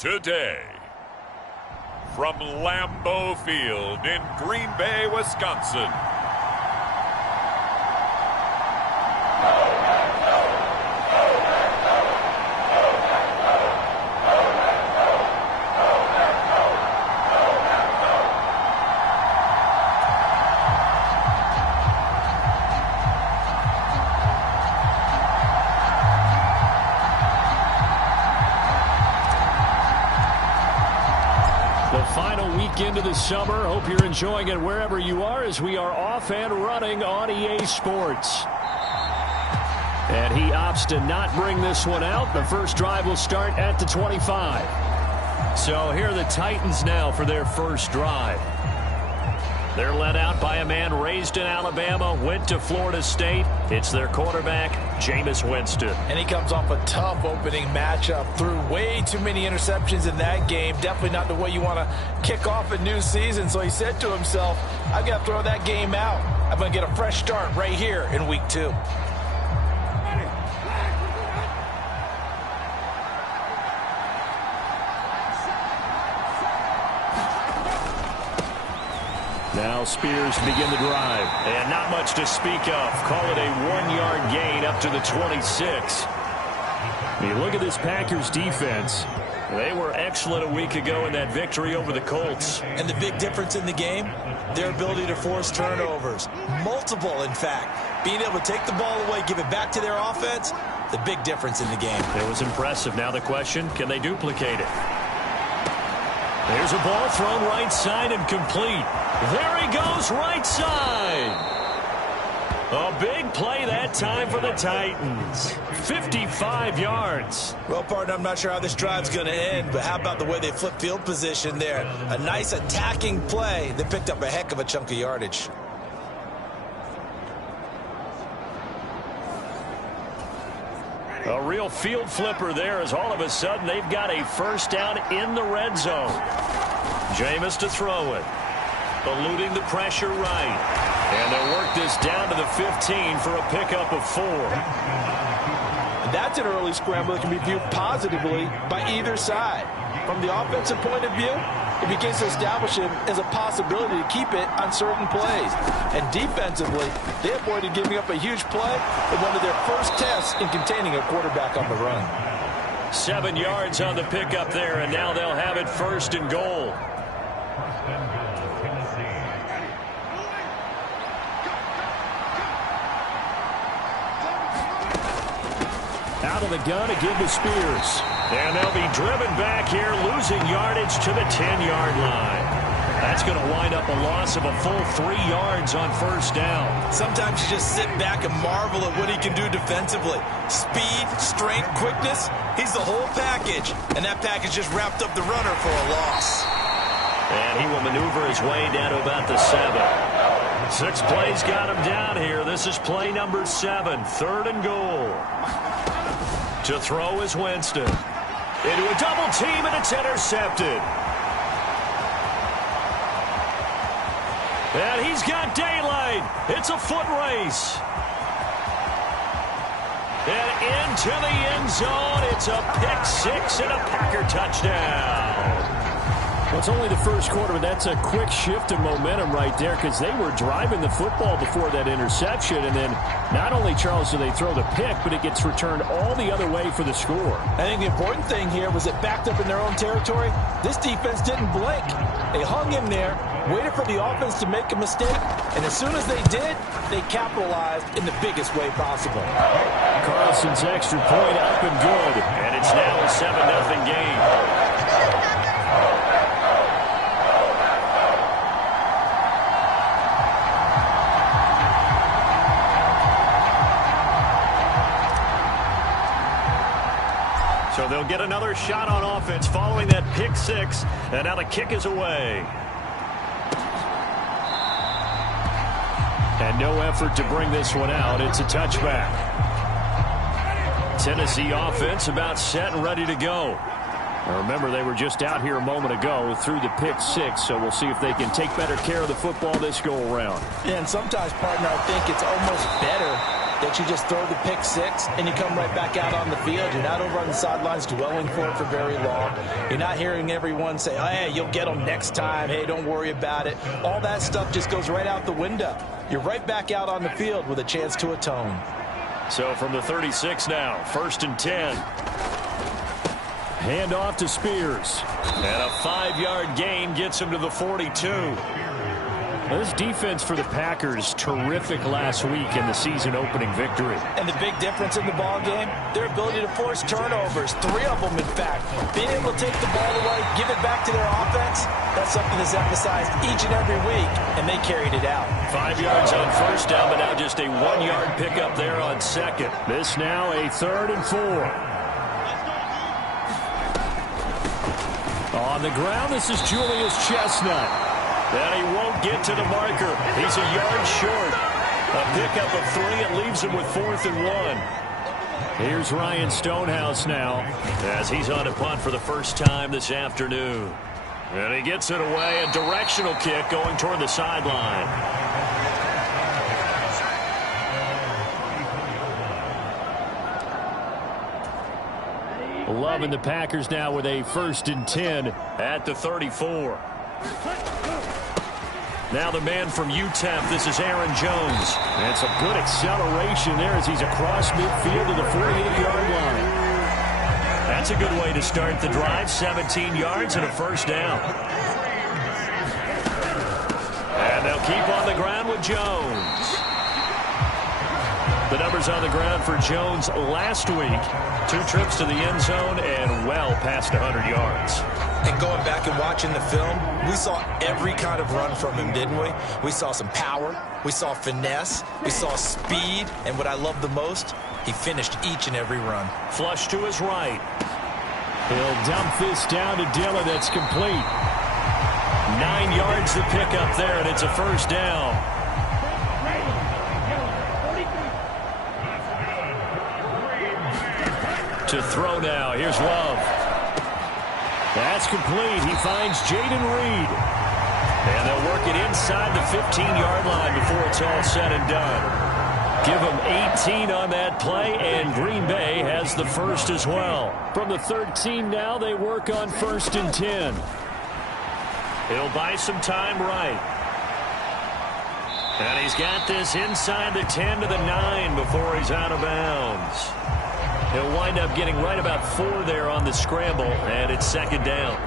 today. From Lambeau Field in Green Bay, Wisconsin. Into the summer. Hope you're enjoying it wherever you are as we are off and running on EA Sports. And he opts to not bring this one out. The first drive will start at the 25. So here are the Titans now for their first drive. They're led out by a man raised in Alabama, went to Florida State. It's their quarterback, Jameis Winston. And he comes off a tough opening matchup. Threw way too many interceptions in that game. Definitely not the way you want to kick off a new season. So he said to himself, I've got to throw that game out. I'm going to get a fresh start right here in week 2. Now Spears begin the drive. And not much to speak of. Call it a 1-yard gain up to the 26. You look at this Packers defense. They were excellent a week ago in that victory over the Colts. And the big difference in the game, their ability to force turnovers. Multiple, in fact. Being able to take the ball away, give it back to their offense, the big difference in the game. It was impressive. Now the question, can they duplicate it? There's a ball thrown right side and complete. There he goes, right side. A big play that time for the Titans. 55 yards. Well, partner, I'm not sure how this drive's going to end, but how about the way they flip field position there? A nice attacking play that picked up a heck of a chunk of yardage. A real field flipper there as all of a sudden they've got a first down in the red zone. Jameis to throw it. Eluding the pressure right. And they'll work this down to the 15 for a pickup of 4. That's an early scramble that can be viewed positively by either side. From the offensive point of view, it begins to establish him as a possibility to keep it on certain plays. And defensively, they avoided giving up a huge play in one of their first tests in containing a quarterback on the run. 7 yards on the pickup there, and now they'll have it first and goal. Out of the gun to give to Spears. And they'll be driven back here, losing yardage to the 10-yard line. That's going to wind up a loss of a full 3 yards on first down. Sometimes you just sit back and marvel at what he can do defensively. Speed, strength, quickness, he's the whole package. And that package just wrapped up the runner for a loss. And he will maneuver his way down to about the 7. 6 plays got him down here. This is play number 7, 3rd and goal. To throw is Winston. Into a double team, and it's intercepted. And he's got daylight. It's a foot race. And into the end zone. It's a pick 6 and a Packer touchdown. Well, it's only the first quarter, but that's a quick shift in momentum right there because they were driving the football before that interception. And then not only, Charles, do they throw the pick, but it gets returned all the other way for the score. I think the important thing here was it backed up in their own territory. This defense didn't blink. They hung in there, waited for the offense to make a mistake, and as soon as they did, they capitalized in the biggest way possible. Carlson's extra point up and good. And it's now a 7-0 game. So they'll get another shot on offense following that pick 6, and now the kick is away. And no effort to bring this one out. It's a touchback. Tennessee offense about set and ready to go. Now remember, they were just out here a moment ago through the pick 6, so we'll see if they can take better care of the football this go-around. Yeah, and sometimes, partner, I think it's almost better that you just throw the pick six and you come right back out on the field. You're not over on the sidelines dwelling for it for very long. You're not hearing everyone say, oh, hey, you'll get them next time. Hey, don't worry about it. All that stuff just goes right out the window. You're right back out on the field with a chance to atone. So from the 36 now, 1st and 10. Hand off to Spears. And a 5-yard gain gets him to the 42. This defense for the Packers, terrific last week in the season-opening victory. And the big difference in the ball game, their ability to force turnovers, 3 of them, in fact. Being able to take the ball away, give it back to their offense, that's something that's emphasized each and every week, and they carried it out. 5 yards on 1st down, but now just a 1-yard pickup there on 2nd. This now a 3rd and 4. On the ground, this is Julius Chestnut. And he won't get to the marker. He's a yard short. A pickup of 3. It leaves him with 4th and 1. Here's Ryan Stonehouse now, as he's on a punt for the first time this afternoon. And he gets it away. A directional kick going toward the sideline. Loving the Packers now with a 1st and 10 at the 34. Now the man from UTEP, this is Aaron Jones. And some good acceleration there as he's across midfield to the 48-yard line. That's a good way to start the drive. 17 yards and a 1st down. And they'll keep on the ground with Jones. The numbers on the ground for Jones last week. 2 trips to the end zone and well past 100 yards. And going back and watching the film, we saw every kind of run from him, didn't we? We saw some power, we saw finesse, we saw speed, and what I love the most, he finished each and every run. Flush to his right. He'll dump this down to Dillon. That's complete. 9 yards to pick up there, and it's a 1st down. To throw now. Here's Love. That's complete. He finds Jaden Reed. And they'll work it inside the 15-yard line before it's all said and done. Give him 18 on that play, and Green Bay has the 1st as well. From the 13 now, they work on 1st and 10. He'll buy some time right. And he's got this inside the 10 to the 9 before he's out of bounds. He'll wind up getting right about 4 there on the scramble, and it's 2nd down.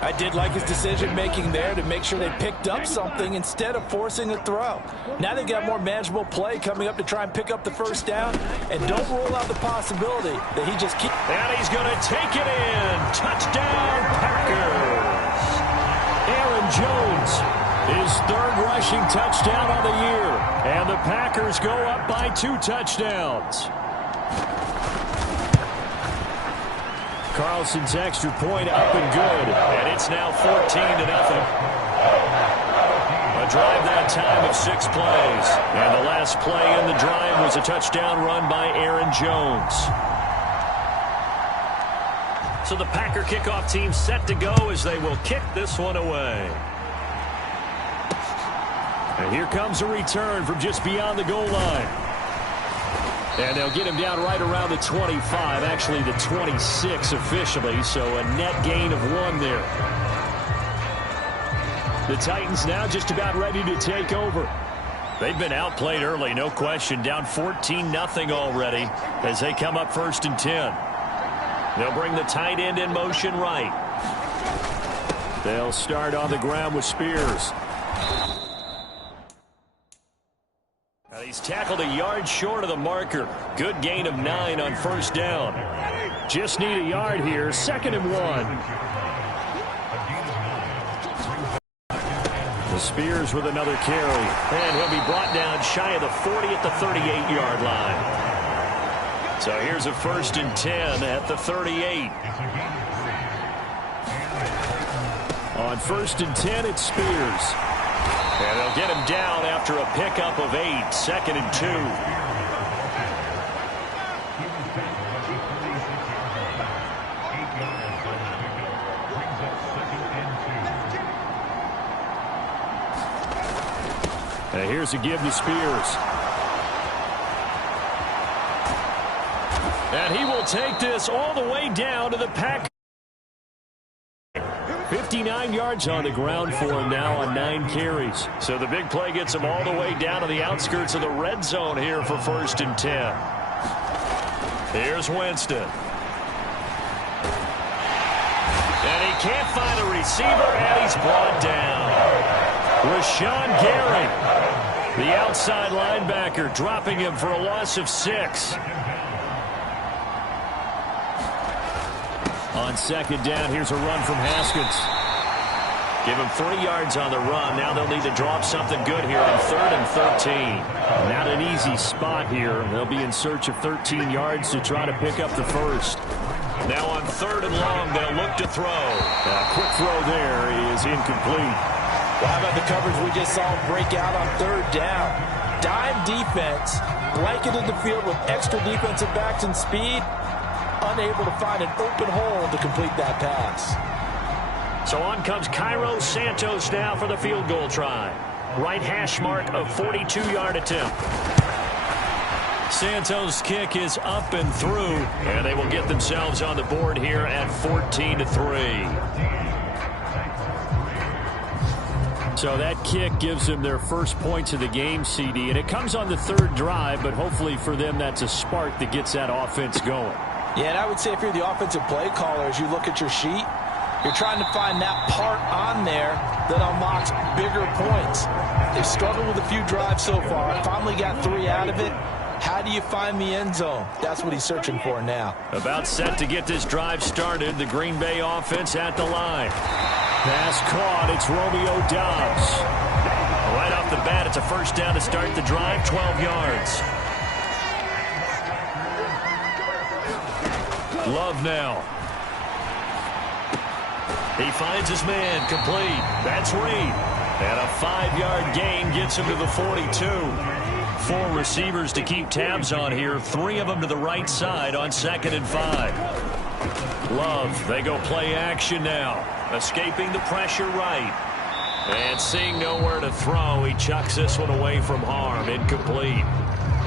I did like his decision-making there to make sure they picked up something instead of forcing a throw. Now they've got more manageable play coming up to try and pick up the 1st down, and don't rule out the possibility that he just keeps. And he's going to take it in. Touchdown, Packers. Aaron Jones, his 3rd rushing touchdown on the year. And the Packers go up by 2 touchdowns. Carlson's extra point up and good. And it's now 14-0. A drive that time of 6 plays. And the last play in the drive was a touchdown run by Aaron Jones. So the Packer kickoff team set to go as they will kick this one away. And here comes a return from just beyond the goal line. And they'll get him down right around the 25, actually the 26 officially, so a net gain of 1 there. The Titans now just about ready to take over. They've been outplayed early, no question, down 14-0 already as they come up 1st and 10. They'll bring the tight end in motion right. They'll start on the ground with Spears. He's tackled a yard short of the marker. Good gain of 9 on 1st down. Just need a yard here. 2nd and 1. The Spears with another carry. And he'll be brought down shy of the 40 at the 38-yard line. So here's a 1st and 10 at the 38. On 1st and 10, it's Spears. And they'll get him down after a pickup of 8. 2nd and 2. And here's a give to Spears. And he will take this all the way down to the Packers. 59 yards on the ground for him now on 9 carries. So the big play gets him all the way down to the outskirts of the red zone here for 1st and 10. Here's Winston. And he can't find a receiver, and he's brought down. Rashawn Gary, the outside linebacker, dropping him for a loss of 6. On 2nd down, here's a run from Haskins. Give him 3 yards on the run. Now they'll need to drop something good here on 3rd and 13. Not an easy spot here. They'll be in search of 13 yards to try to pick up the first. Now on 3rd and long, they'll look to throw. A quick throw there is incomplete. Well, how about the coverage we just saw break out on 3rd down? Dime defense, blanketed the field with extra defensive backs and speed, unable to find an open hole to complete that pass. So on comes Cairo Santos now for the field goal try. Right hash mark of 42-yard attempt. Santos' kick is up and through, and they will get themselves on the board here at 14-3. So that kick gives them their first points of the game, CD, and it comes on the 3rd drive, but hopefully for them that's a spark that gets that offense going. Yeah, and I would say if you're the offensive play caller, as you look at your sheet, you're trying to find that part on there that unlocks bigger points. They've struggled with a few drives so far. Finally got 3 out of it. How do you find the end zone? That's what he's searching for now. About set to get this drive started. The Green Bay offense at the line. Pass caught. It's Romeo Doubs. Right off the bat, it's a 1st down to start the drive, 12 yards. Love now. He finds his man, complete. That's Reed. And a 5-yard gain gets him to the 42. 4 receivers to keep tabs on here. 3 of them to the right side on 2nd and 5. Love, they go play action now. Escaping the pressure right. And seeing nowhere to throw, he chucks this one away from harm. Incomplete.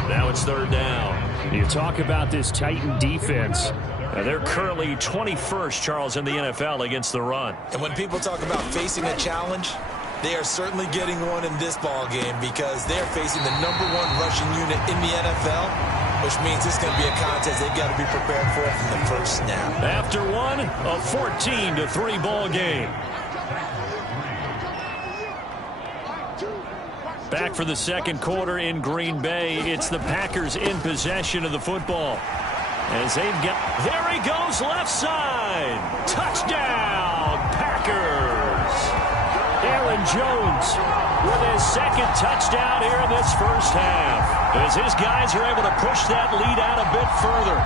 Now it's 3rd down. You talk about this Titan defense. They're currently 21st, Charles, in the NFL against the run. And when people talk about facing a challenge, they are certainly getting one in this ball game because they're facing the #1 rushing unit in the NFL, which means it's going to be a contest they've got to be prepared for from the first snap. After one, a 14-3 ball game. Back for the 2nd quarter in Green Bay. It's the Packers in possession of the football. As they've got, there he goes, left side. Touchdown, Packers. Aaron Jones with his 2nd touchdown here in this first half. As his guys are able to push that lead out a bit further.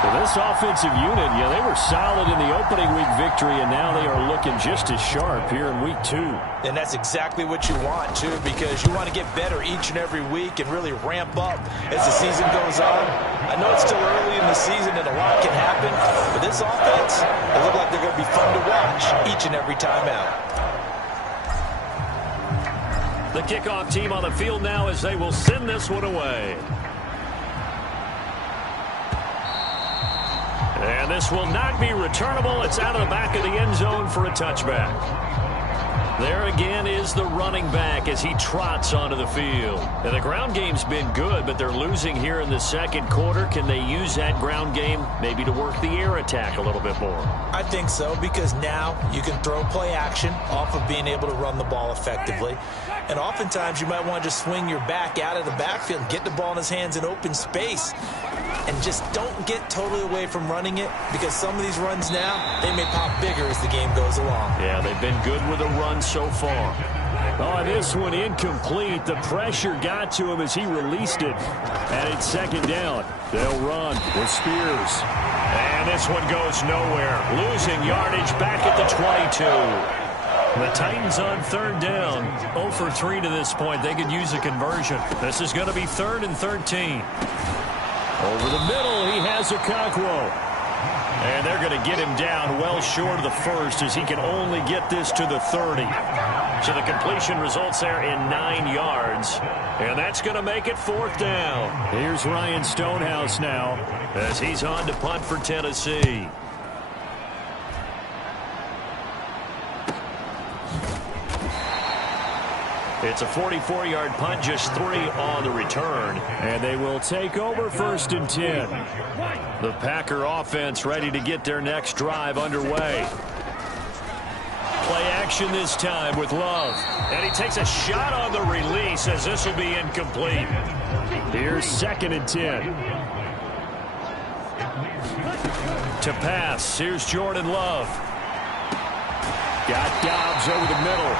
Well, this offensive unit, yeah, they were solid in the opening week victory, and now they are looking just as sharp here in week 2. And that's exactly what you want, too, because you want to get better each and every week and really ramp up as the season goes on. I know it's still early in the season and a lot can happen, but this offense, they look like they're going to be fun to watch each and every time out. The kickoff team on the field now as they will send this one away. And this will not be returnable. It's out of the back of the end zone for a touchback. There again is the running back as he trots onto the field. And the ground game's been good, but they're losing here in the 2nd quarter. Can they use that ground game maybe to work the air attack a little bit more? I think so, because now you can throw play action off of being able to run the ball effectively. And oftentimes you might want to just swing your back out of the backfield, get the ball in his hands in open space, and just don't get totally away from running it, because some of these runs now, they may pop bigger as the game goes along. Yeah, they've been good with a run so far. Oh, this one incomplete. The pressure got to him as he released it. And it's 2nd down. They'll run with Spears. And this one goes nowhere. Losing yardage back at the 22. The Titans on 3rd down. 0 for 3 to this point. They could use a conversion. This is going to be 3rd and 13. Over the middle, he has Okonkwo. And they're going to get him down well short of the first as he can only get this to the 30. So the completion results there in 9 yards. And that's going to make it 4th down. Here's Ryan Stonehouse now as he's on to punt for Tennessee. It's a 44-yard punt, just 3 on the return. And they will take over 1st and 10. The Packer offense ready to get their next drive underway. Play action this time with Love. And he takes a shot on the release as this will be incomplete. Here's 2nd and 10. To pass, here's Jordan Love. Got Dobbs over the middle.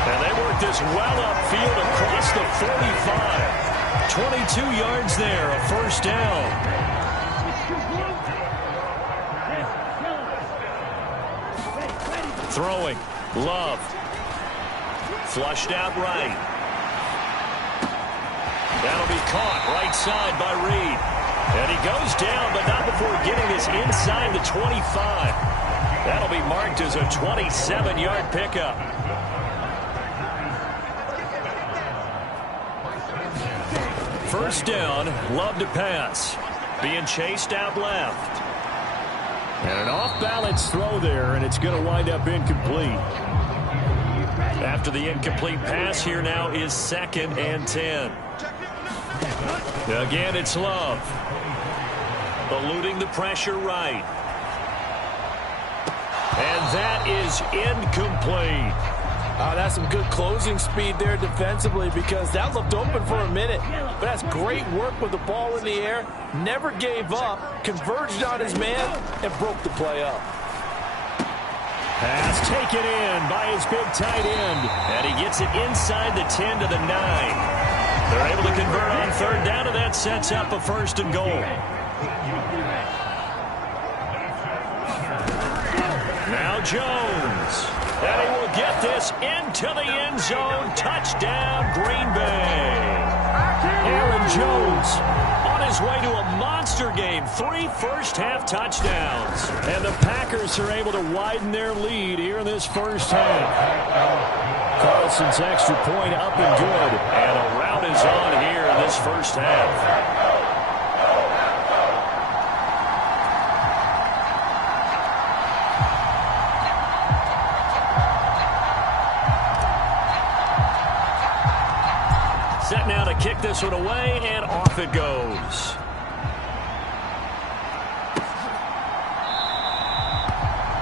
And they work this well upfield across the 45. 22 yards there, a 1st down. Throwing, Love. Flushed out right. That'll be caught right side by Reed. And he goes down, but not before getting this inside the 25. That'll be marked as a 27-yard pickup. First down, Love to pass. Being chased out left. And an off-balance throw there, and it's going to wind up incomplete. After the incomplete pass, here now is 2nd and 10. Again, it's Love. Eluding the pressure right. And that is incomplete. That's some good closing speed there defensively because that looked open for a minute. But that's great work with the ball in the air. Never gave up, converged on his man, and broke the play up. Pass taken in by his big tight end. And he gets it inside the 10 to the 9. They're able to convert on 3rd down, and that sets up a 1st and goal. Now Jones. And he will get this into the end zone. Touchdown, Green Bay. Aaron Jones on his way to a monster game. 3 first-half touchdowns. And the Packers are able to widen their lead here in this first half. Carlson's extra point up and good. And a rout is on here in this first half. Set now to kick this one away, and off it goes.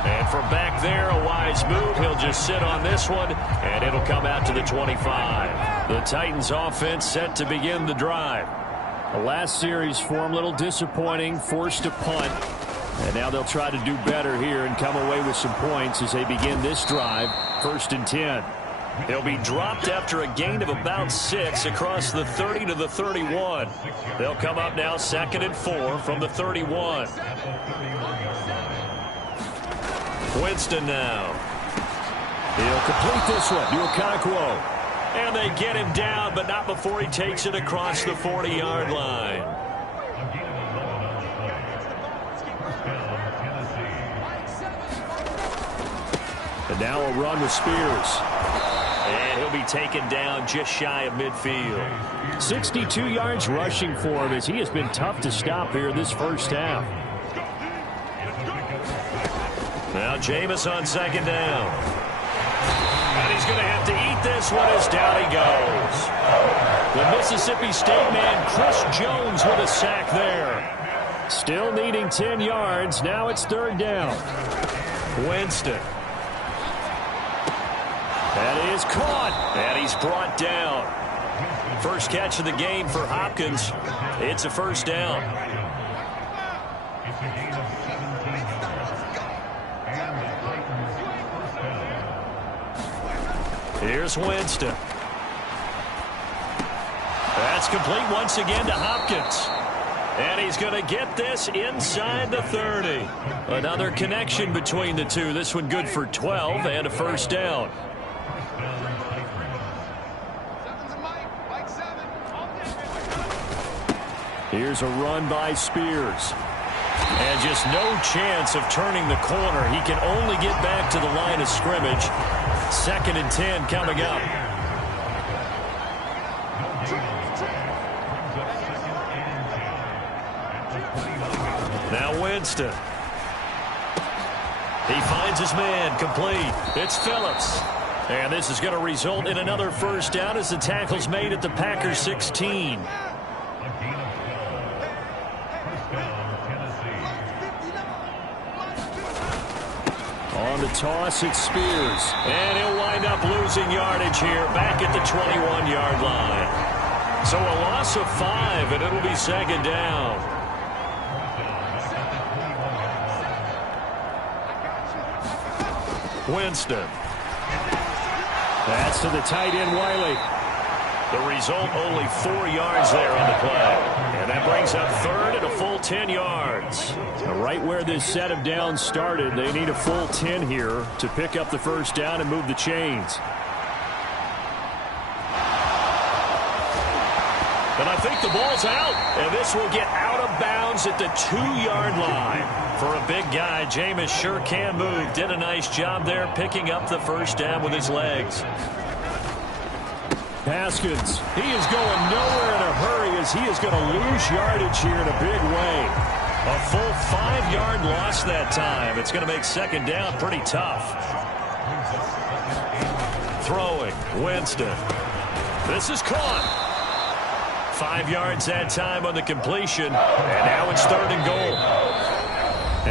And from back there, a wise move. He'll just sit on this one, and it'll come out to the 25. The Titans offense set to begin the drive. The last series for them, a little disappointing, forced to punt. And now they'll try to do better here and come away with some points as they begin this drive, 1st and 10. He'll be dropped after a gain of about 6 across the 30 to the 31. They'll come up now 2nd and 4 from the 31. Winston now. He'll complete this one to Okonkwo. And they get him down, but not before he takes it across the 40-yard line. And now a run with Spears. And he'll be taken down just shy of midfield. 62 yards rushing for him as he has been tough to stop here in this first half. Now Jameis on 2nd down. And he's going to have to eat this one as down he goes. The Mississippi State man, Chris Jones, with a sack there. Still needing 10 yards. Now it's 3rd down. Winston. That is caught. And he's brought down. First catch of the game for Hopkins. It's a 1st down. Here's Winston. That's complete once again to Hopkins. And he's going to get this inside the 30. Another connection between the two. This one good for 12 and a 1st down. Here's a run by Spears. And just no chance of turning the corner. He can only get back to the line of scrimmage. 2nd and 10 coming up. Now Winston. He finds his man, complete. It's Phillips. And this is going to result in another first down as the tackle's made at the Packers 16. On the toss, it's Spears. And he'll wind up losing yardage here back at the 21-yard line. So a loss of 5, and it'll be 2nd down. Winston. That's to the tight end, Wiley. The result, only 4 yards there on the play. And that brings up 3rd and a full 10 yards. Right where this set of downs started, they need a full 10 here to pick up the first down and move the chains. And I think the ball's out. And this will get out of bounds at the 2-yard line. For a big guy, Jameis sure can move. Did a nice job there picking up the first down with his legs. Haskins, he is going nowhere in a hurry as he is going to lose yardage here in a big way. A full 5-yard loss that time. It's going to make 2nd down pretty tough. Throwing, Winston. This is caught. 5 yards that time on the completion. And now it's 3rd and goal.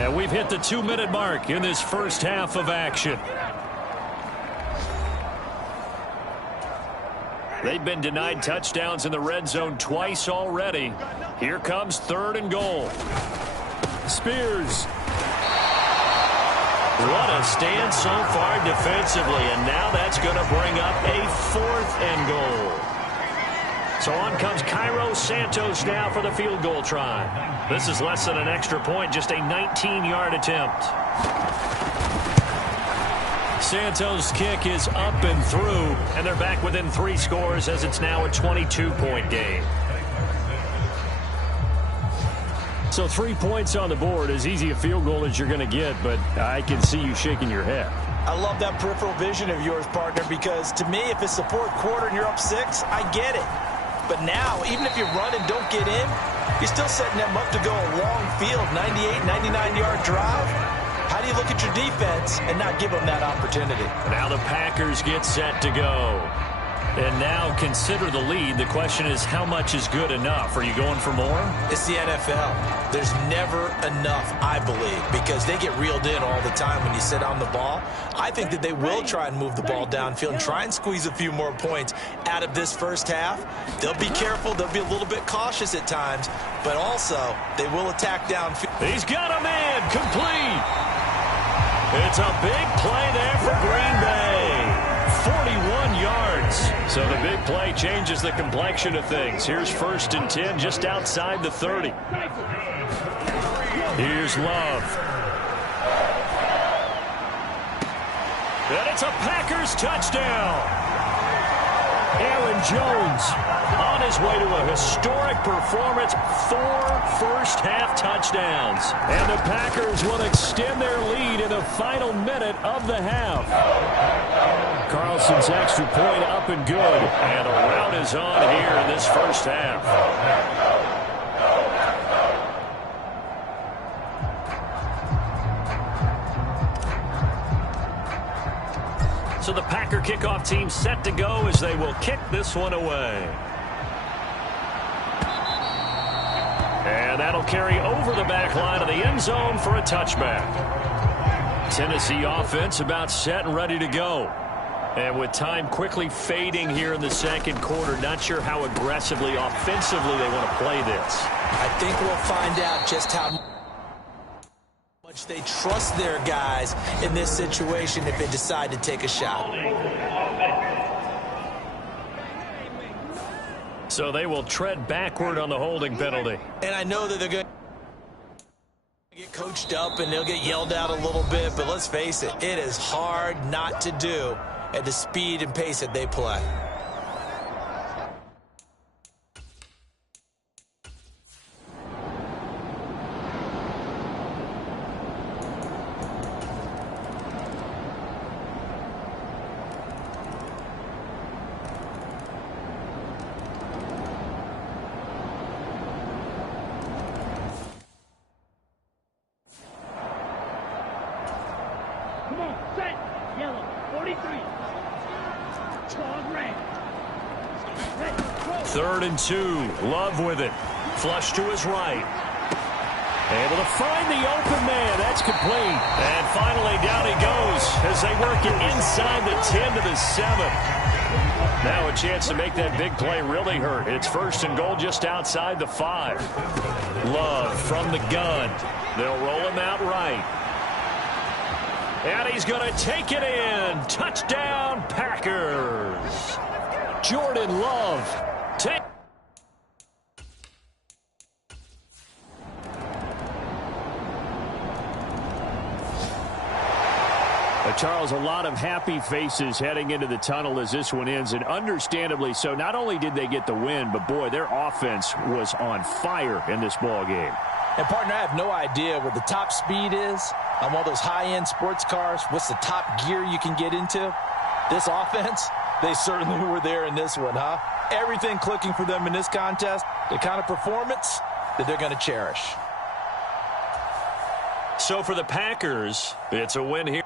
And we've hit the 2-minute mark in this first half of action. They've been denied touchdowns in the red zone twice already. Here comes 3rd and goal. Spears. What a stand so far defensively, and now that's going to bring up a 4th and goal. So on comes Cairo Santos now for the field goal try. This is less than an extra point, just a 19-yard attempt. Santos' kick is up and through, and they're back within 3 scores as it's now a 22-point game. So 3 points on the board, as easy a field goal as you're going to get, but I can see you shaking your head. I love that peripheral vision of yours, partner, because to me, if it's the 4th quarter and you're up 6, I get it. But now, even if you run and don't get in, you're still setting them up to go a long field, 98, 99-yard drive. How do you look at your defense and not give them that opportunity? Now the Packers get set to go. And now consider the lead. The question is, how much is good enough? Are you going for more? It's the NFL. There's never enough, I believe, because they get reeled in all the time when you sit on the ball. I think that they will try and move the ball downfield and try and squeeze a few more points out of this first half. They'll be careful. They'll be a little bit cautious at times, but also they will attack downfield. He's got a man complete. It's a big play there for Green Bay. 41 yards. So the big play changes the complexion of things. Here's 1st and 10 just outside the 30. Here's Love. And it's a Packers touchdown. Aaron Jones on his way to a historic performance, 4 first-half touchdowns. And the Packers will extend their lead in the final minute of the half. Carlson's extra point up and good. And the rout is on here in this first half. So the Packer kickoff team set to go as they will kick this one away. And that'll carry over the back line of the end zone for a touchback. Tennessee offense about set and ready to go. And with time quickly fading here in the second quarter, not sure how aggressively, offensively they want to play this. I think we'll find out just how much they trust their guys in this situation if they decide to take a shot. So they will tread backward on the holding penalty. And I know that they're going to get coached up and they'll get yelled at a little bit, but let's face it, it is hard not to do at the speed and pace that they play. Third and 2. Love with it. Flush to his right. Able to find the open man. That's complete. And finally down he goes as they work it inside the 10 to the 7. Now a chance to make that big play really hurt. It's first and goal just outside the 5. Love from the gun. They'll roll him out right. And he's going to take it in. Touchdown, Packers. Jordan Love. Charles, a lot of happy faces heading into the tunnel as this one ends, and understandably so. Not only did they get the win, but, boy, their offense was on fire in this ball game. And, partner, I have no idea what the top speed is on one of those high-end sports cars. What's the top gear you can get into? This offense, they certainly were there in this one, huh? Everything clicking for them in this contest, the kind of performance that they're going to cherish. So for the Packers, it's a win here.